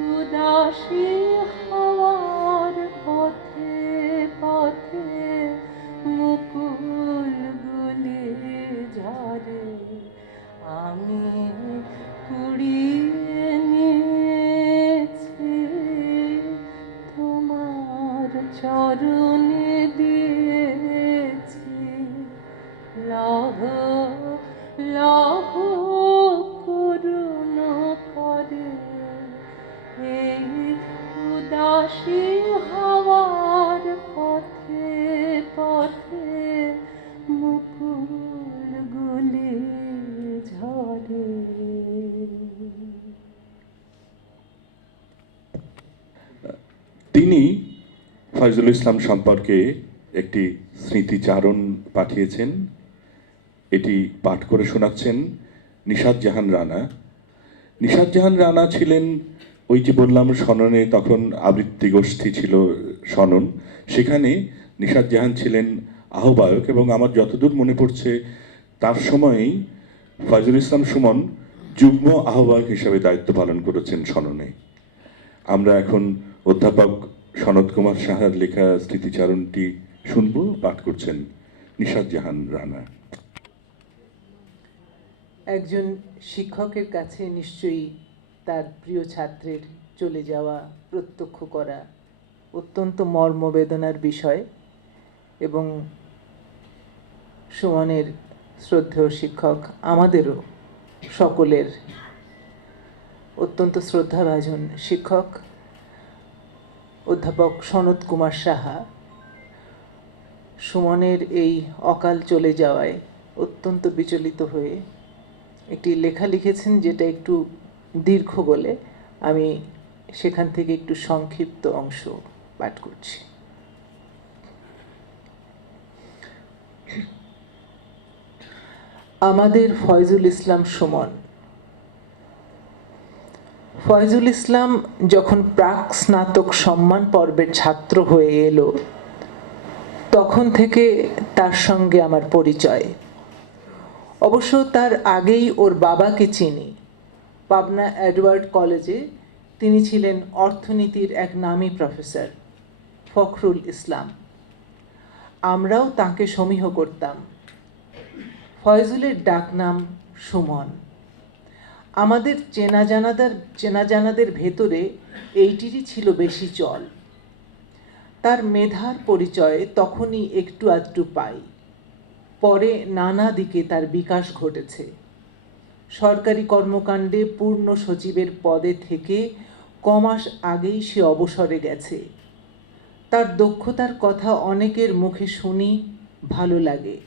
উদাসী হওয়ার পথে পথে মুকুল গুলি ঝরে আমি কুড়িয়ে নিয়েছি তোমার চরণে দিয়েছি লহ লহ করুণ করে এই উদাসী হওয়ার পথে পথে মুকুল গুলি ঝরে তিনি ফয়জুল ইসলাম সম্পর্কে একটি স্মৃতিচারণ পাঠিয়েছেন। এটি পাঠ করে শোনাচ্ছেন নিশাত জাহান রানা। নিশাত জাহান রানা ছিলেন, ওই যে বললাম সননে তখন আবৃত্তি গোষ্ঠী ছিল সনন, সেখানে নিশাত জাহান ছিলেন আহ্বায়ক, এবং আমার যতদূর মনে পড়ছে তার সময়েই ফয়জুল ইসলাম সুমন যুগ্ম আহ্বায়ক হিসেবে দায়িত্ব পালন করেছেন সননে। আমরা এখন অধ্যাপক সনৎ কুমার সাহার লেখা স্মৃতিচারণটি শুনব। পাঠ করছেন নিশাত জাহান রানা। একজন শিক্ষকের কাছে নিশ্চয়ই তার প্রিয় ছাত্রের চলে যাওয়া প্রত্যক্ষ করা অত্যন্ত মর্মবেদনার বিষয়, এবং সুমনের শ্রদ্ধেয় শিক্ষক, আমাদেরও সকলের অত্যন্ত শ্রদ্ধাভাজন শিক্ষক অধ্যাপক সনৎ কুমার সাহা সুমনের এই অকাল চলে যাওয়ায় অত্যন্ত বিচলিত হয়ে একটি লেখা লিখেছেন, যেটা একটু দীর্ঘ বলে আমি সেখান থেকে একটু সংক্ষিপ্ত অংশ পাঠ করছি। আমাদের ফয়জুল ইসলাম সুমন। ফয়জুল ইসলাম যখন প্রাক স্নাতক সম্মান পর্বের ছাত্র হয়ে এলো, তখন থেকে তার সঙ্গে আমার পরিচয়। অবশ্য তার আগেই ওর বাবাকে চিনি। পাবনা এডওয়ার্ড কলেজে তিনি ছিলেন অর্থনীতির এক নামী প্রফেসর, ফখরুল ইসলাম। আমরাও তাকে সমীহ করতাম। ফয়জুলের ডাকনাম সুমন। আমাদের চেনাজানাদের ভেতরে এইটিরই ছিল বেশি চল। তার মেধার পরিচয় তখনই একটু আধটু পাই, পরে নানা দিকে তার বিকাশ ঘটেছে। সরকারি কর্মকাণ্ডে পূর্ণ সচিবের পদে থেকে কমাস আগেই সে অবসরে গেছে। তার দক্ষতার কথা অনেকের মুখে শুনি, ভালো লাগে।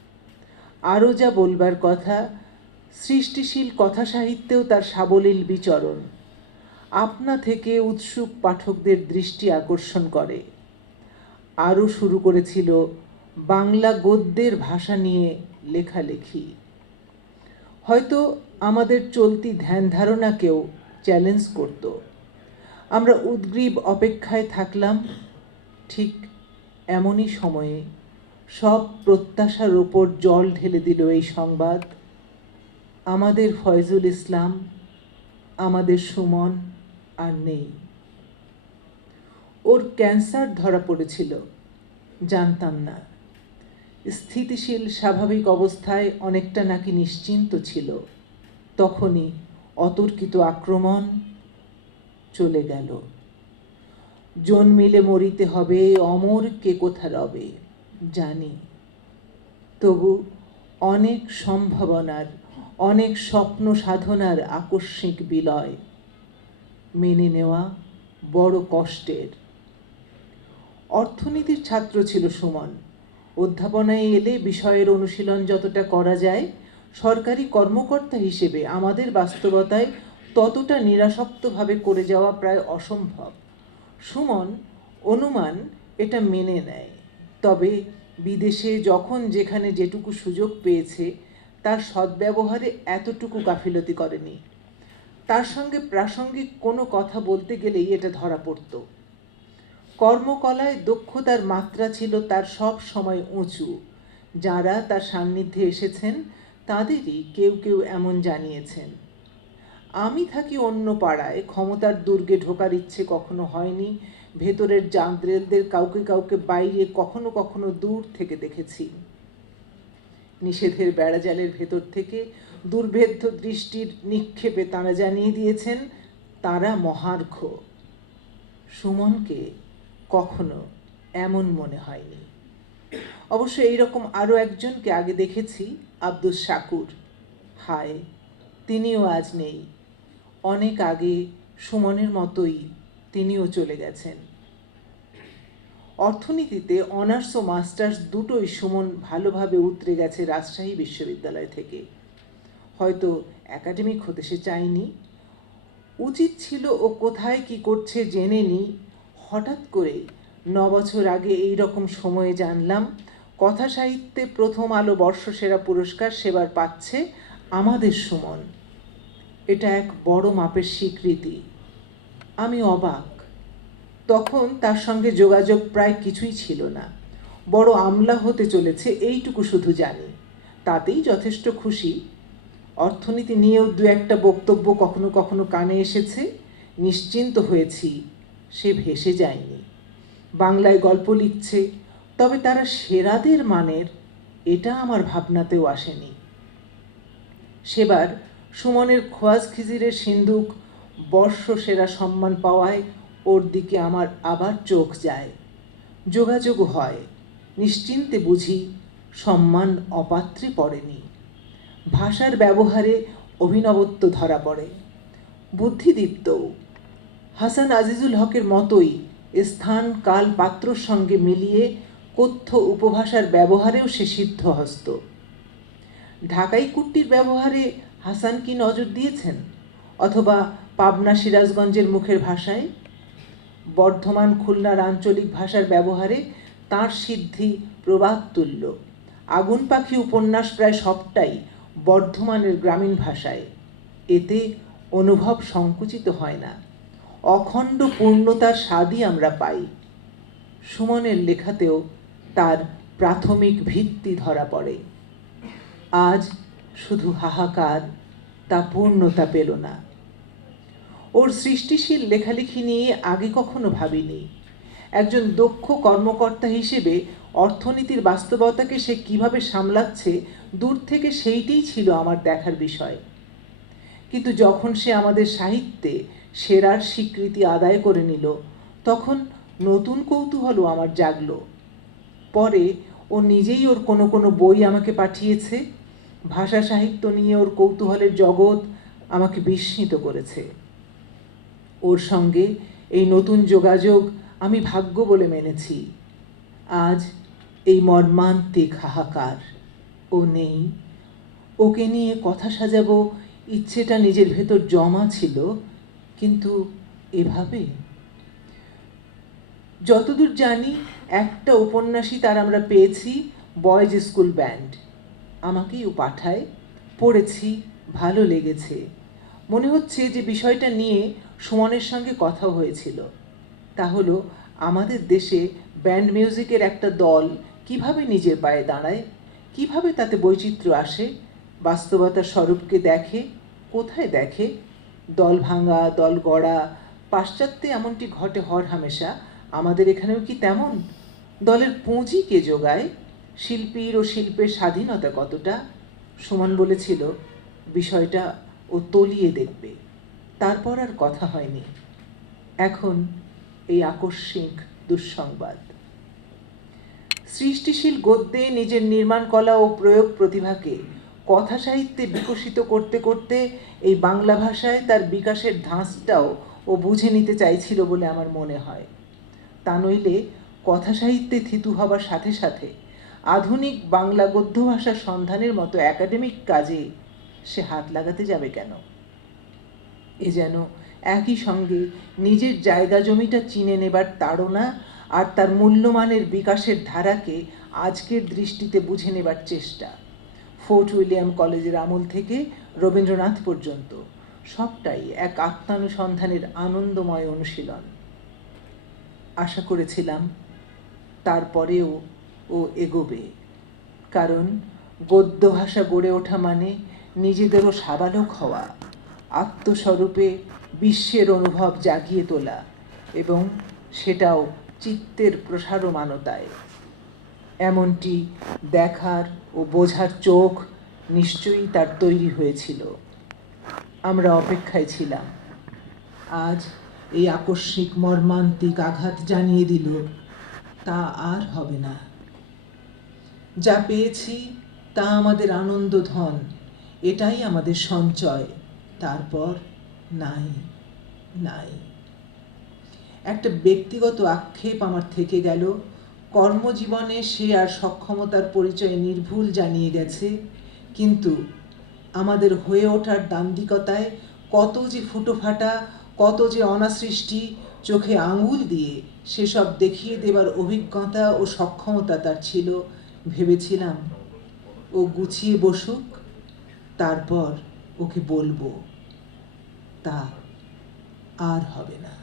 আরও যা বলবার কথা, সৃষ্টিশীল কথা সাহিত্যেও তার সাবলীল বিচরণ আপনা থেকে উৎসুক পাঠকদের দৃষ্টি আকর্ষণ করে। আরও শুরু করেছিল বাংলা গদ্যের ভাষা নিয়ে লেখালেখি। হয়তো আমাদের চলতি ধ্যান ধারণাকেও চ্যালেঞ্জ করত। আমরা উদ্গ্রীব অপেক্ষায় থাকলাম। ঠিক এমনই সময়ে সব প্রত্যাশার ওপর জল ঢেলে দিল এই সংবাদ, আমাদের ফয়জুল ইসলাম, আমাদের সুমন আর নেই। ওর ক্যান্সার ধরা পড়েছিল, জানতাম না। স্থিতিশীল স্বাভাবিক অবস্থায় অনেকটা নাকি নিশ্চিন্ত ছিল, তখনই অতর্কিত আক্রমণ, চলে গেল। জন্মিলে মরিতে হবে, অমর কে কোথা রবে, জানি। তবু অনেক সম্ভাবনার, অনেক স্বপ্ন সাধনার আকস্মিক বিলয় মেনে নেওয়া বড় কষ্টের। অর্থনীতির ছাত্র ছিল সুমন। অধ্যাপনায় এলে বিষয়ের অনুশীলন যতটা করা যায়, সরকারি কর্মকর্তা হিসেবে আমাদের বাস্তবতায় ততটা নিরাসক্তভাবে করে যাওয়া প্রায় অসম্ভব। সুমন অনুমান এটা মেনে নেয়, তবে বিদেশে যখন যেখানে যেটুকু সুযোগ পেয়েছে তার সদ্ব্যবহারে এতটুকু গাফিলতি করেনি। তার সঙ্গে প্রাসঙ্গিক কোনো কথা বলতে গেলেই এটা ধরা পড়ত। কর্মকলায় দক্ষতার মাত্রা ছিল তার সব সময় উঁচু। যারা তার সান্নিধ্যে এসেছেন তাদেরই কেউ কেউ এমন জানিয়েছেন। আমি থাকি অন্য পাড়ায়, ক্ষমতার দুর্গে ঢোকার ইচ্ছে কখনো হয়নি। ভেতরের জাঁদরেলদের কাউকে কাউকে বাইরে কখনো কখনো দূর থেকে দেখেছি। নিষেধের বেড়াজালের ভেতর থেকে দুর্ভেদ্য দৃষ্টির নিক্ষেপে তাঁরা জানিয়ে দিয়েছেন তারা মহার্ঘ। সুমনকে কখনো এমন মনে হয়নি। অবশ্য এইরকম আরও একজনকে আগে দেখেছি, আব্দুস শাকুর। হায়, তিনিও আজ নেই। অনেক আগে সুমনের মতোই তিনিও চলে গেছেন। অর্থনীতিতে অনার্স ও মাস্টার্স দুটোই সুমন ভালোভাবে উতরে গেছে রাজশাহী বিশ্ববিদ্যালয় থেকে। হয়তো একাডেমিক হতে সে চায়নি, উচিত ছিল ও কোথায় কি করছে জেনে নি। হঠাৎ করে 9 বছর আগে এই রকম সময়ে জানলাম কথা সাহিত্যে প্রথম আলো বর্ষসেরা পুরস্কার সেবার পাচ্ছে আমাদের সুমন। এটা এক বড় মাপের স্বীকৃতি। আমি অবাক। তখন তার সঙ্গে যোগাযোগ প্রায় কিছুই ছিল না। বড় আমলা হতে চলেছে এইটুকু শুধু জানি, তাতেই যথেষ্ট খুশি। অর্থনীতি নিয়েও দু একটা বক্তব্য কখনো কখনো কানে এসেছে, নিশ্চিন্ত হয়েছি সে ভেসে যায়নি। বাংলায় গল্প লিখছে, তবে তারা সেরাদের মানের এটা আমার ভাবনাতেও আসেনি। সেবার সুমনের খোয়াজ খিজিরের সিন্দুক বর্ষসেরা সম্মান পাওয়ায় ওর দিকে আমার আবার চোখ যায়। যোগাযোগ হয়, নিশ্চিন্তে বুঝি সম্মান অপাত্রে পড়েনি। ভাষার ব্যবহারে অভিনবত্ব ধরা পড়ে, বুদ্ধিদীপ্তও। হাসান আজিজুল হকের মতোই স্থান কাল পাত্রর সঙ্গে মিলিয়ে কথ্য উপভাষার ব্যবহারেও সে সিদ্ধহস্ত। ঢাকাই কুট্টির ব্যবহারে হাসান কি নজর দিয়েছেন? অথবা পাবনা সিরাজগঞ্জের মুখের ভাষায়? বর্ধমান খুলনার আঞ্চলিক ভাষার ব্যবহারে তাঁর সিদ্ধি প্রবাদতুল্য। আগুন পাখি উপন্যাস প্রায় সবটাই বর্ধমানের গ্রামীণ ভাষায়, এতে অনুভব সংকুচিত হয় না, অখণ্ড পূর্ণতার স্বাদই আমরা পাই। সুমনের লেখাতেও তার প্রাথমিক ভিত্তি ধরা পড়ে। আজ শুধু হাহাকার, তা পূর্ণতা পেল না। ওর সৃষ্টিশীল লেখালেখি নিয়ে আগে কখনো ভাবিনি। একজন দক্ষ কর্মকর্তা হিসেবে অর্থনীতির বাস্তবতাকে সে কিভাবে সামলাচ্ছে দূর থেকে সেইটিই ছিল আমার দেখার বিষয়। কিন্তু যখন সে আমাদের সাহিত্যে সেরার স্বীকৃতি আদায় করে নিল, তখন নতুন কৌতূহলও আমার জাগলো। পরে ও নিজেই ওর কোনো কোনো বই আমাকে পাঠিয়েছে। ভাষা সাহিত্য নিয়ে ওর কৌতূহলের জগৎ আমাকে বিস্মিত করেছে। ওর সঙ্গে এই নতুন যোগাযোগ আমি ভাগ্য বলে মেনেছি। আজ এই মর্মান্তিক হাহাকার। ও নেই, ওকে নিয়ে কথা সাজাবো ইচ্ছেটা নিজের ভেতর জমা ছিল, কিন্তু এভাবে। যতদূর জানি একটা উপন্যাসই তার আমরা পেয়েছি, বয়েজ স্কুল ব্যান্ড। আমাকেই ও পাঠায়, পড়েছি, ভালো লেগেছে। মনে হচ্ছে যে বিষয়টা নিয়ে সুমনের সঙ্গে কথাও হয়েছিল। তা হলো আমাদের দেশে ব্যান্ড মিউজিকের একটা দল কিভাবে নিজের পায়ে দাঁড়ায়, কিভাবে তাতে বৈচিত্র্য আসে, বাস্তবতার স্বরূপকে দেখে, কোথায় দেখে, দল ভাঙা, দল গড়া। পাশ্চাত্যে এমনটি ঘটে হরহামেশা, আমাদের এখানেও কি তেমন? দলের পুঁজি কে যোগায়? শিল্পীর ও শিল্পের স্বাধীনতা কতটা? সুমন বলেছিল বিষয়টা ও তলিয়ে দেখবে। তারপর আর কথা হয়নি। এখন এই আকস্মিক দুঃসংবাদ। সৃষ্টিশীল গদ্যে নিজের নির্মাণ কলা ও প্রয়োগ প্রতিভাকে কথা সাহিত্যে বিকশিত করতে করতে এই বাংলা ভাষায় তার বিকাশের ধাঁচটাও ও বুঝে নিতে চাইছিল বলে আমার মনে হয়। তা নইলে কথা সাহিত্যে থিতু হবার সাথে সাথে আধুনিক বাংলা গদ্য ভাষার সন্ধানের মতো একাডেমিক কাজে সে হাত লাগাতে যাবে কেন? এ যেন একই সঙ্গে নিজের জায়গা জমিটা চিনে নেবার তাড়না আর তার মূল্যমানের বিকাশের ধারাকে আজকের দৃষ্টিতে বুঝে নেবার চেষ্টা। ফোর্ট উইলিয়াম কলেজের আমল থেকে রবীন্দ্রনাথ পর্যন্ত সবটাই এক আত্মানুসন্ধানের আনন্দময় অনুশীলন। আশা করেছিলাম তারপরেও ও এগোবে, কারণ গদ্য ভাষা গড়ে ওঠা মানে নিজেদেরও সাবালক হওয়া, আত্মস্বরূপে বিশ্বের অনুভব জাগিয়ে তোলা, এবং সেটাও চিত্তের প্রসারমানতায়। এমনটি দেখার ও বোঝার চোখ নিশ্চয়ই তার তৈরি হয়েছিল। আমরা অপেক্ষায় ছিলাম। আজ এই আকস্মিক মর্মান্তিক আঘাত জানিয়ে দিল তা আর হবে না। যা পেয়েছি তা আমাদের আনন্দ ধন, এটাই আমাদের সঞ্চয়। তারপর নাই, নাই। একটা ব্যক্তিগত আক্ষেপ আমার থেকে গেল। কর্মজীবনে সে আর সক্ষমতার পরিচয় নির্ভুল জানিয়ে গেছে, কিন্তু আমাদের হয়ে ওঠার দান্দিকতায় কত যে ফুটোফাটা, কত যে অনাসৃষ্টি, চোখে আঙুল দিয়ে সেসব দেখিয়ে দেবার অভিজ্ঞতা ও সক্ষমতা তার ছিল। ভেবেছিলাম ও গুছিয়ে বসুক, তারপর ওকে বলবো। তা আর হবে না।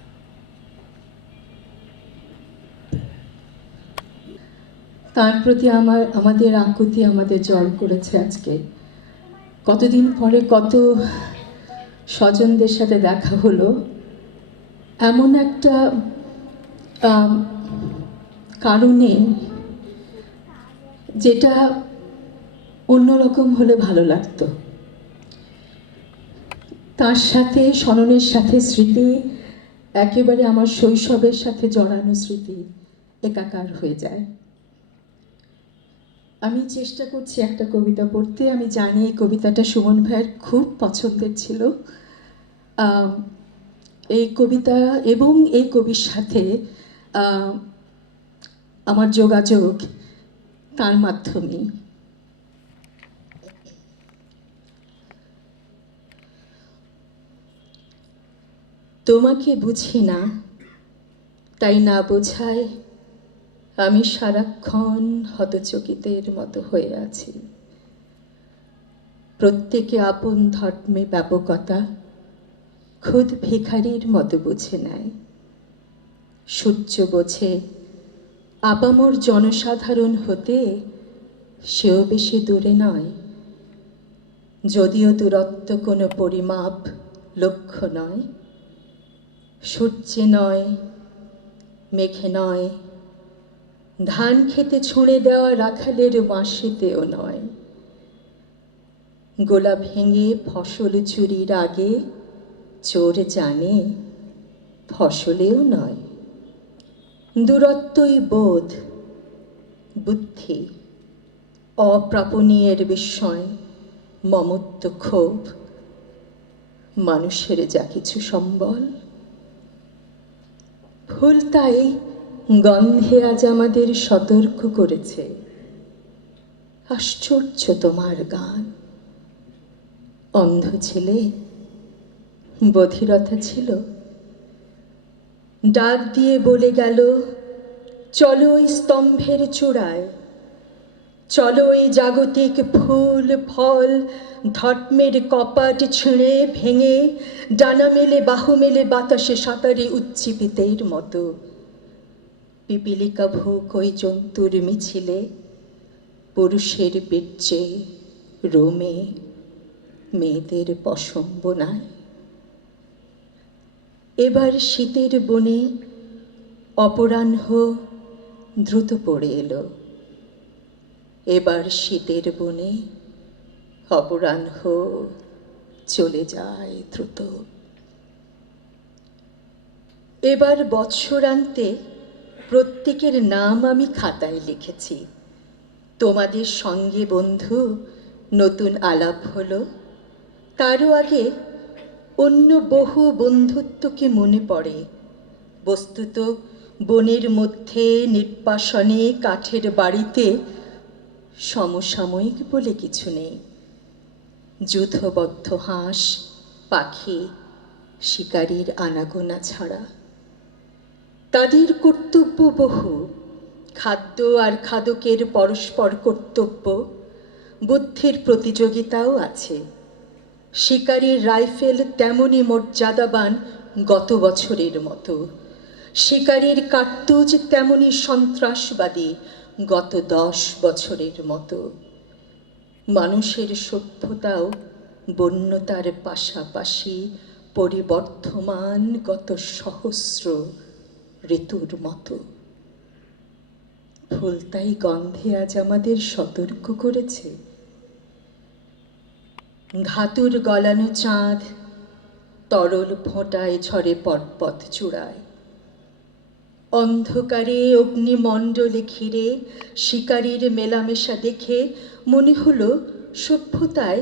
তার প্রতি আমাদের আকুতি আমাদের জড় করেছে আজকে। কতদিন পরে কত স্বজনদের সাথে দেখা হলো, এমন একটা কারণে যেটা অন্যরকম হলে ভালো লাগতো। তার সাথে সননের সাথে স্মৃতি, একেবারে আমার শৈশবের সাথে জড়ানো স্মৃতি একাকার হয়ে যায়। আমি চেষ্টা করছি একটা কবিতা পড়তে। আমি জানি এই কবিতাটা সুমন ভাইয়ের খুব পছন্দের ছিল। এই কবিতা এবং এই কবির সাথে আমার যোগাযোগ তার মাধ্যমেই। তোমাকে বুঝি না, তাই না বোঝায় আমি সারাক্ষণ হতচকিতের মতো হয়ে আছি। প্রত্যেকে আপন ধর্মে ব্যাপকতা খুদ ভিখারির মতো বুঝে নেয়। সূর্য বোঝে আপামর জনসাধারণ হতে সেও বেশি দূরে নয়, যদিও দূরত্ব কোনো পরিমাপ লক্ষ্য নয়। সূর্যে নয়, মেঘে নয়, ধান খেতে ছুঁড়ে দেওয়া রাখালের বাঁশিতেও নয়। গোলা ভেঙে ফসল চুরির আগে চোর জানে ফসলেও নয়। দূরত্বই বোধ, বুদ্ধি, অপ্রাপণীয়ের বিস্ময়, মমত্ব, ক্ষোভ, মানুষের যা কিছু সম্বল। ফুল তাই গন্ধে আজ আমাদের সতর্ক করেছে। আশ্চর্য তোমার গান। অন্ধ ছেলে বধিরতা ছিল, ডাক দিয়ে বলে গেল চলো ওই স্তম্ভের চূড়ায়। চলো এই জাগতিক ফুল ফল ধর্মের কপাট ছিঁড়ে ভেঙে ডানা মেলে বাহু মেলে বাতাসে সাঁতারে উচ্চীপিতের মতো পিপিলিকা ভুক ওই জন্তুর মিছিলে পুরুষের বীর্যে রোমে মেয়েদের পশম্বনায়। এবার শীতের বনে অপরাহ্ন দ্রুত পড়ে এলো। এবার শীতের বনে অপরাহ্ন চলে যায় দ্রুত। এবার বৎসরান্তে প্রত্যেকের নাম আমি খাতায় লিখেছি। তোমাদের সঙ্গে বন্ধু নতুন আলাপ হলো, তারও আগে অন্য বহু বন্ধুত্বকে মনে পড়ে। বস্তুত বনের মধ্যে নির্বাসনে কাঠের বাড়িতে সমসাময়িক বলে কিছু নেই। যুথবদ্ধ হাঁস পাখি শিকারীর আনাগোনা ছাড়া। তাদের কর্তব্য বহু, খাদ্য আর খাদকের পরস্পর কর্তব্য, বুদ্ধির প্রতিযোগিতাও আছে। শিকারীর রাইফেল তেমনই মর্যাদাবান গত বছরের মতো, শিকারীর কার্তুজ তেমনই সন্ত্রাসবাদী গত 10 বছরের মতো। মানুষের সভ্যতাও বন্যতার পাশাপাশি পরিবর্ধমান গত সহস্র ঋতুর মতো। ফুল তাই গন্ধে আজ আমাদের সতর্ক করেছে। ধাতুর গলানো চাঁদ তরল ফোঁটায় ঝরে পর্বত চূড়ায়। অন্ধকারে অগ্নিমণ্ডলে ঘিরে শিকারীর মেলামেশা দেখে মনে হলো সভ্যতায়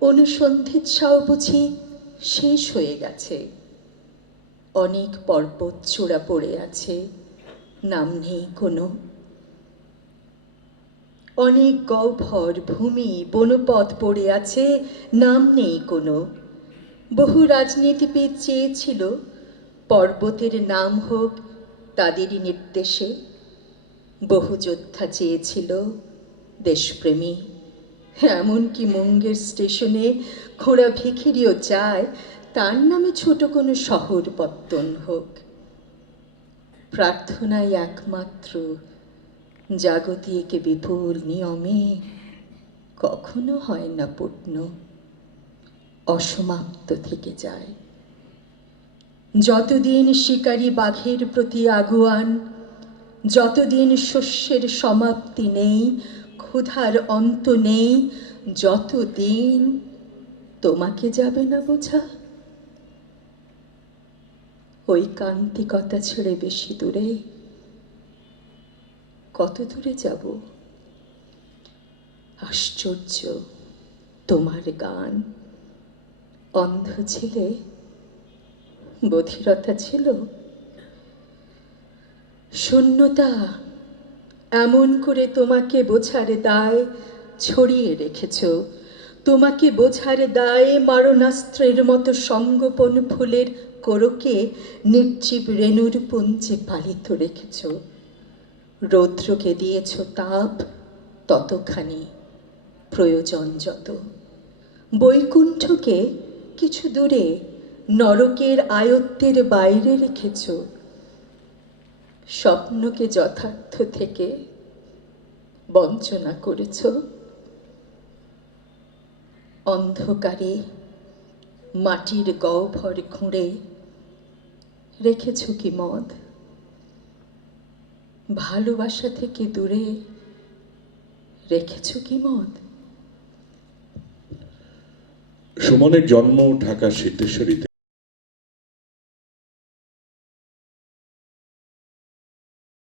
অনুসন্ধিৎসাও বুঝি শেষ হয়ে গেছে। অনেক পর্বত চূড়া পড়ে আছে, নাম নেই কোনো। অনেক গহ্বর ভূমি বনপথ পড়ে আছে, নাম নেই কোনো। বহু রাজনীতিবিদ চেয়েছিল পর্বতের নাম হোক তাদেরই নির্দেশে। বহু যোদ্ধা চেয়েছিল দেশপ্রেমী। এমনকি মুঙ্গের স্টেশনে খোঁড়া ভিখিরিও চায় তার নামে ছোট কোনো শহর পত্তন হোক। প্রার্থনাই একমাত্র জাগতিক বিপুল নিয়মে কখনো হয় না পূর্ণ, অসমাপ্ত থেকে যায়। যতদিন শিকারী বাঘের প্রতি আগুয়ান, যতদিন শস্যের সমাপ্তি নেই, ক্ষুধার অন্ত নেই, যতদিন তোমাকে যাবে না বোঝা। ঐকান্তিকতা ছেড়ে বেশি দূরে কত দূরে যাব? আশ্চর্য তোমার গান। অন্ধ ছিলে, বধিরতা ছিল। শূন্যতা এমন করে তোমাকে বোঝার দায় ছড়িয়ে রেখেছ। তোমাকে বোঝার দায় মারণাস্ত্রের মতো সঙ্গোপন ফুলের কোরকে নির্জীব রেণুর পুঞ্জে পালিত রেখেছ। রৌদ্রকে দিয়েছ তাপ ততখানি, প্রয়োজন যত। বৈকুণ্ঠকে কিছু দূরে নরকের আয়ত্তের বাইরে রেখেছ। স্বপ্নকে যথার্থ থেকে বঞ্চনা করেছ। অন্ধকারে মাটির গহ্বর খুঁড়ে রেখেছ কি মদ? ভালোবাসা থেকে দূরে রেখেছ কি মদ? সুমনের জন্ম ঢাকার সিদ্ধেশ্বরীতে।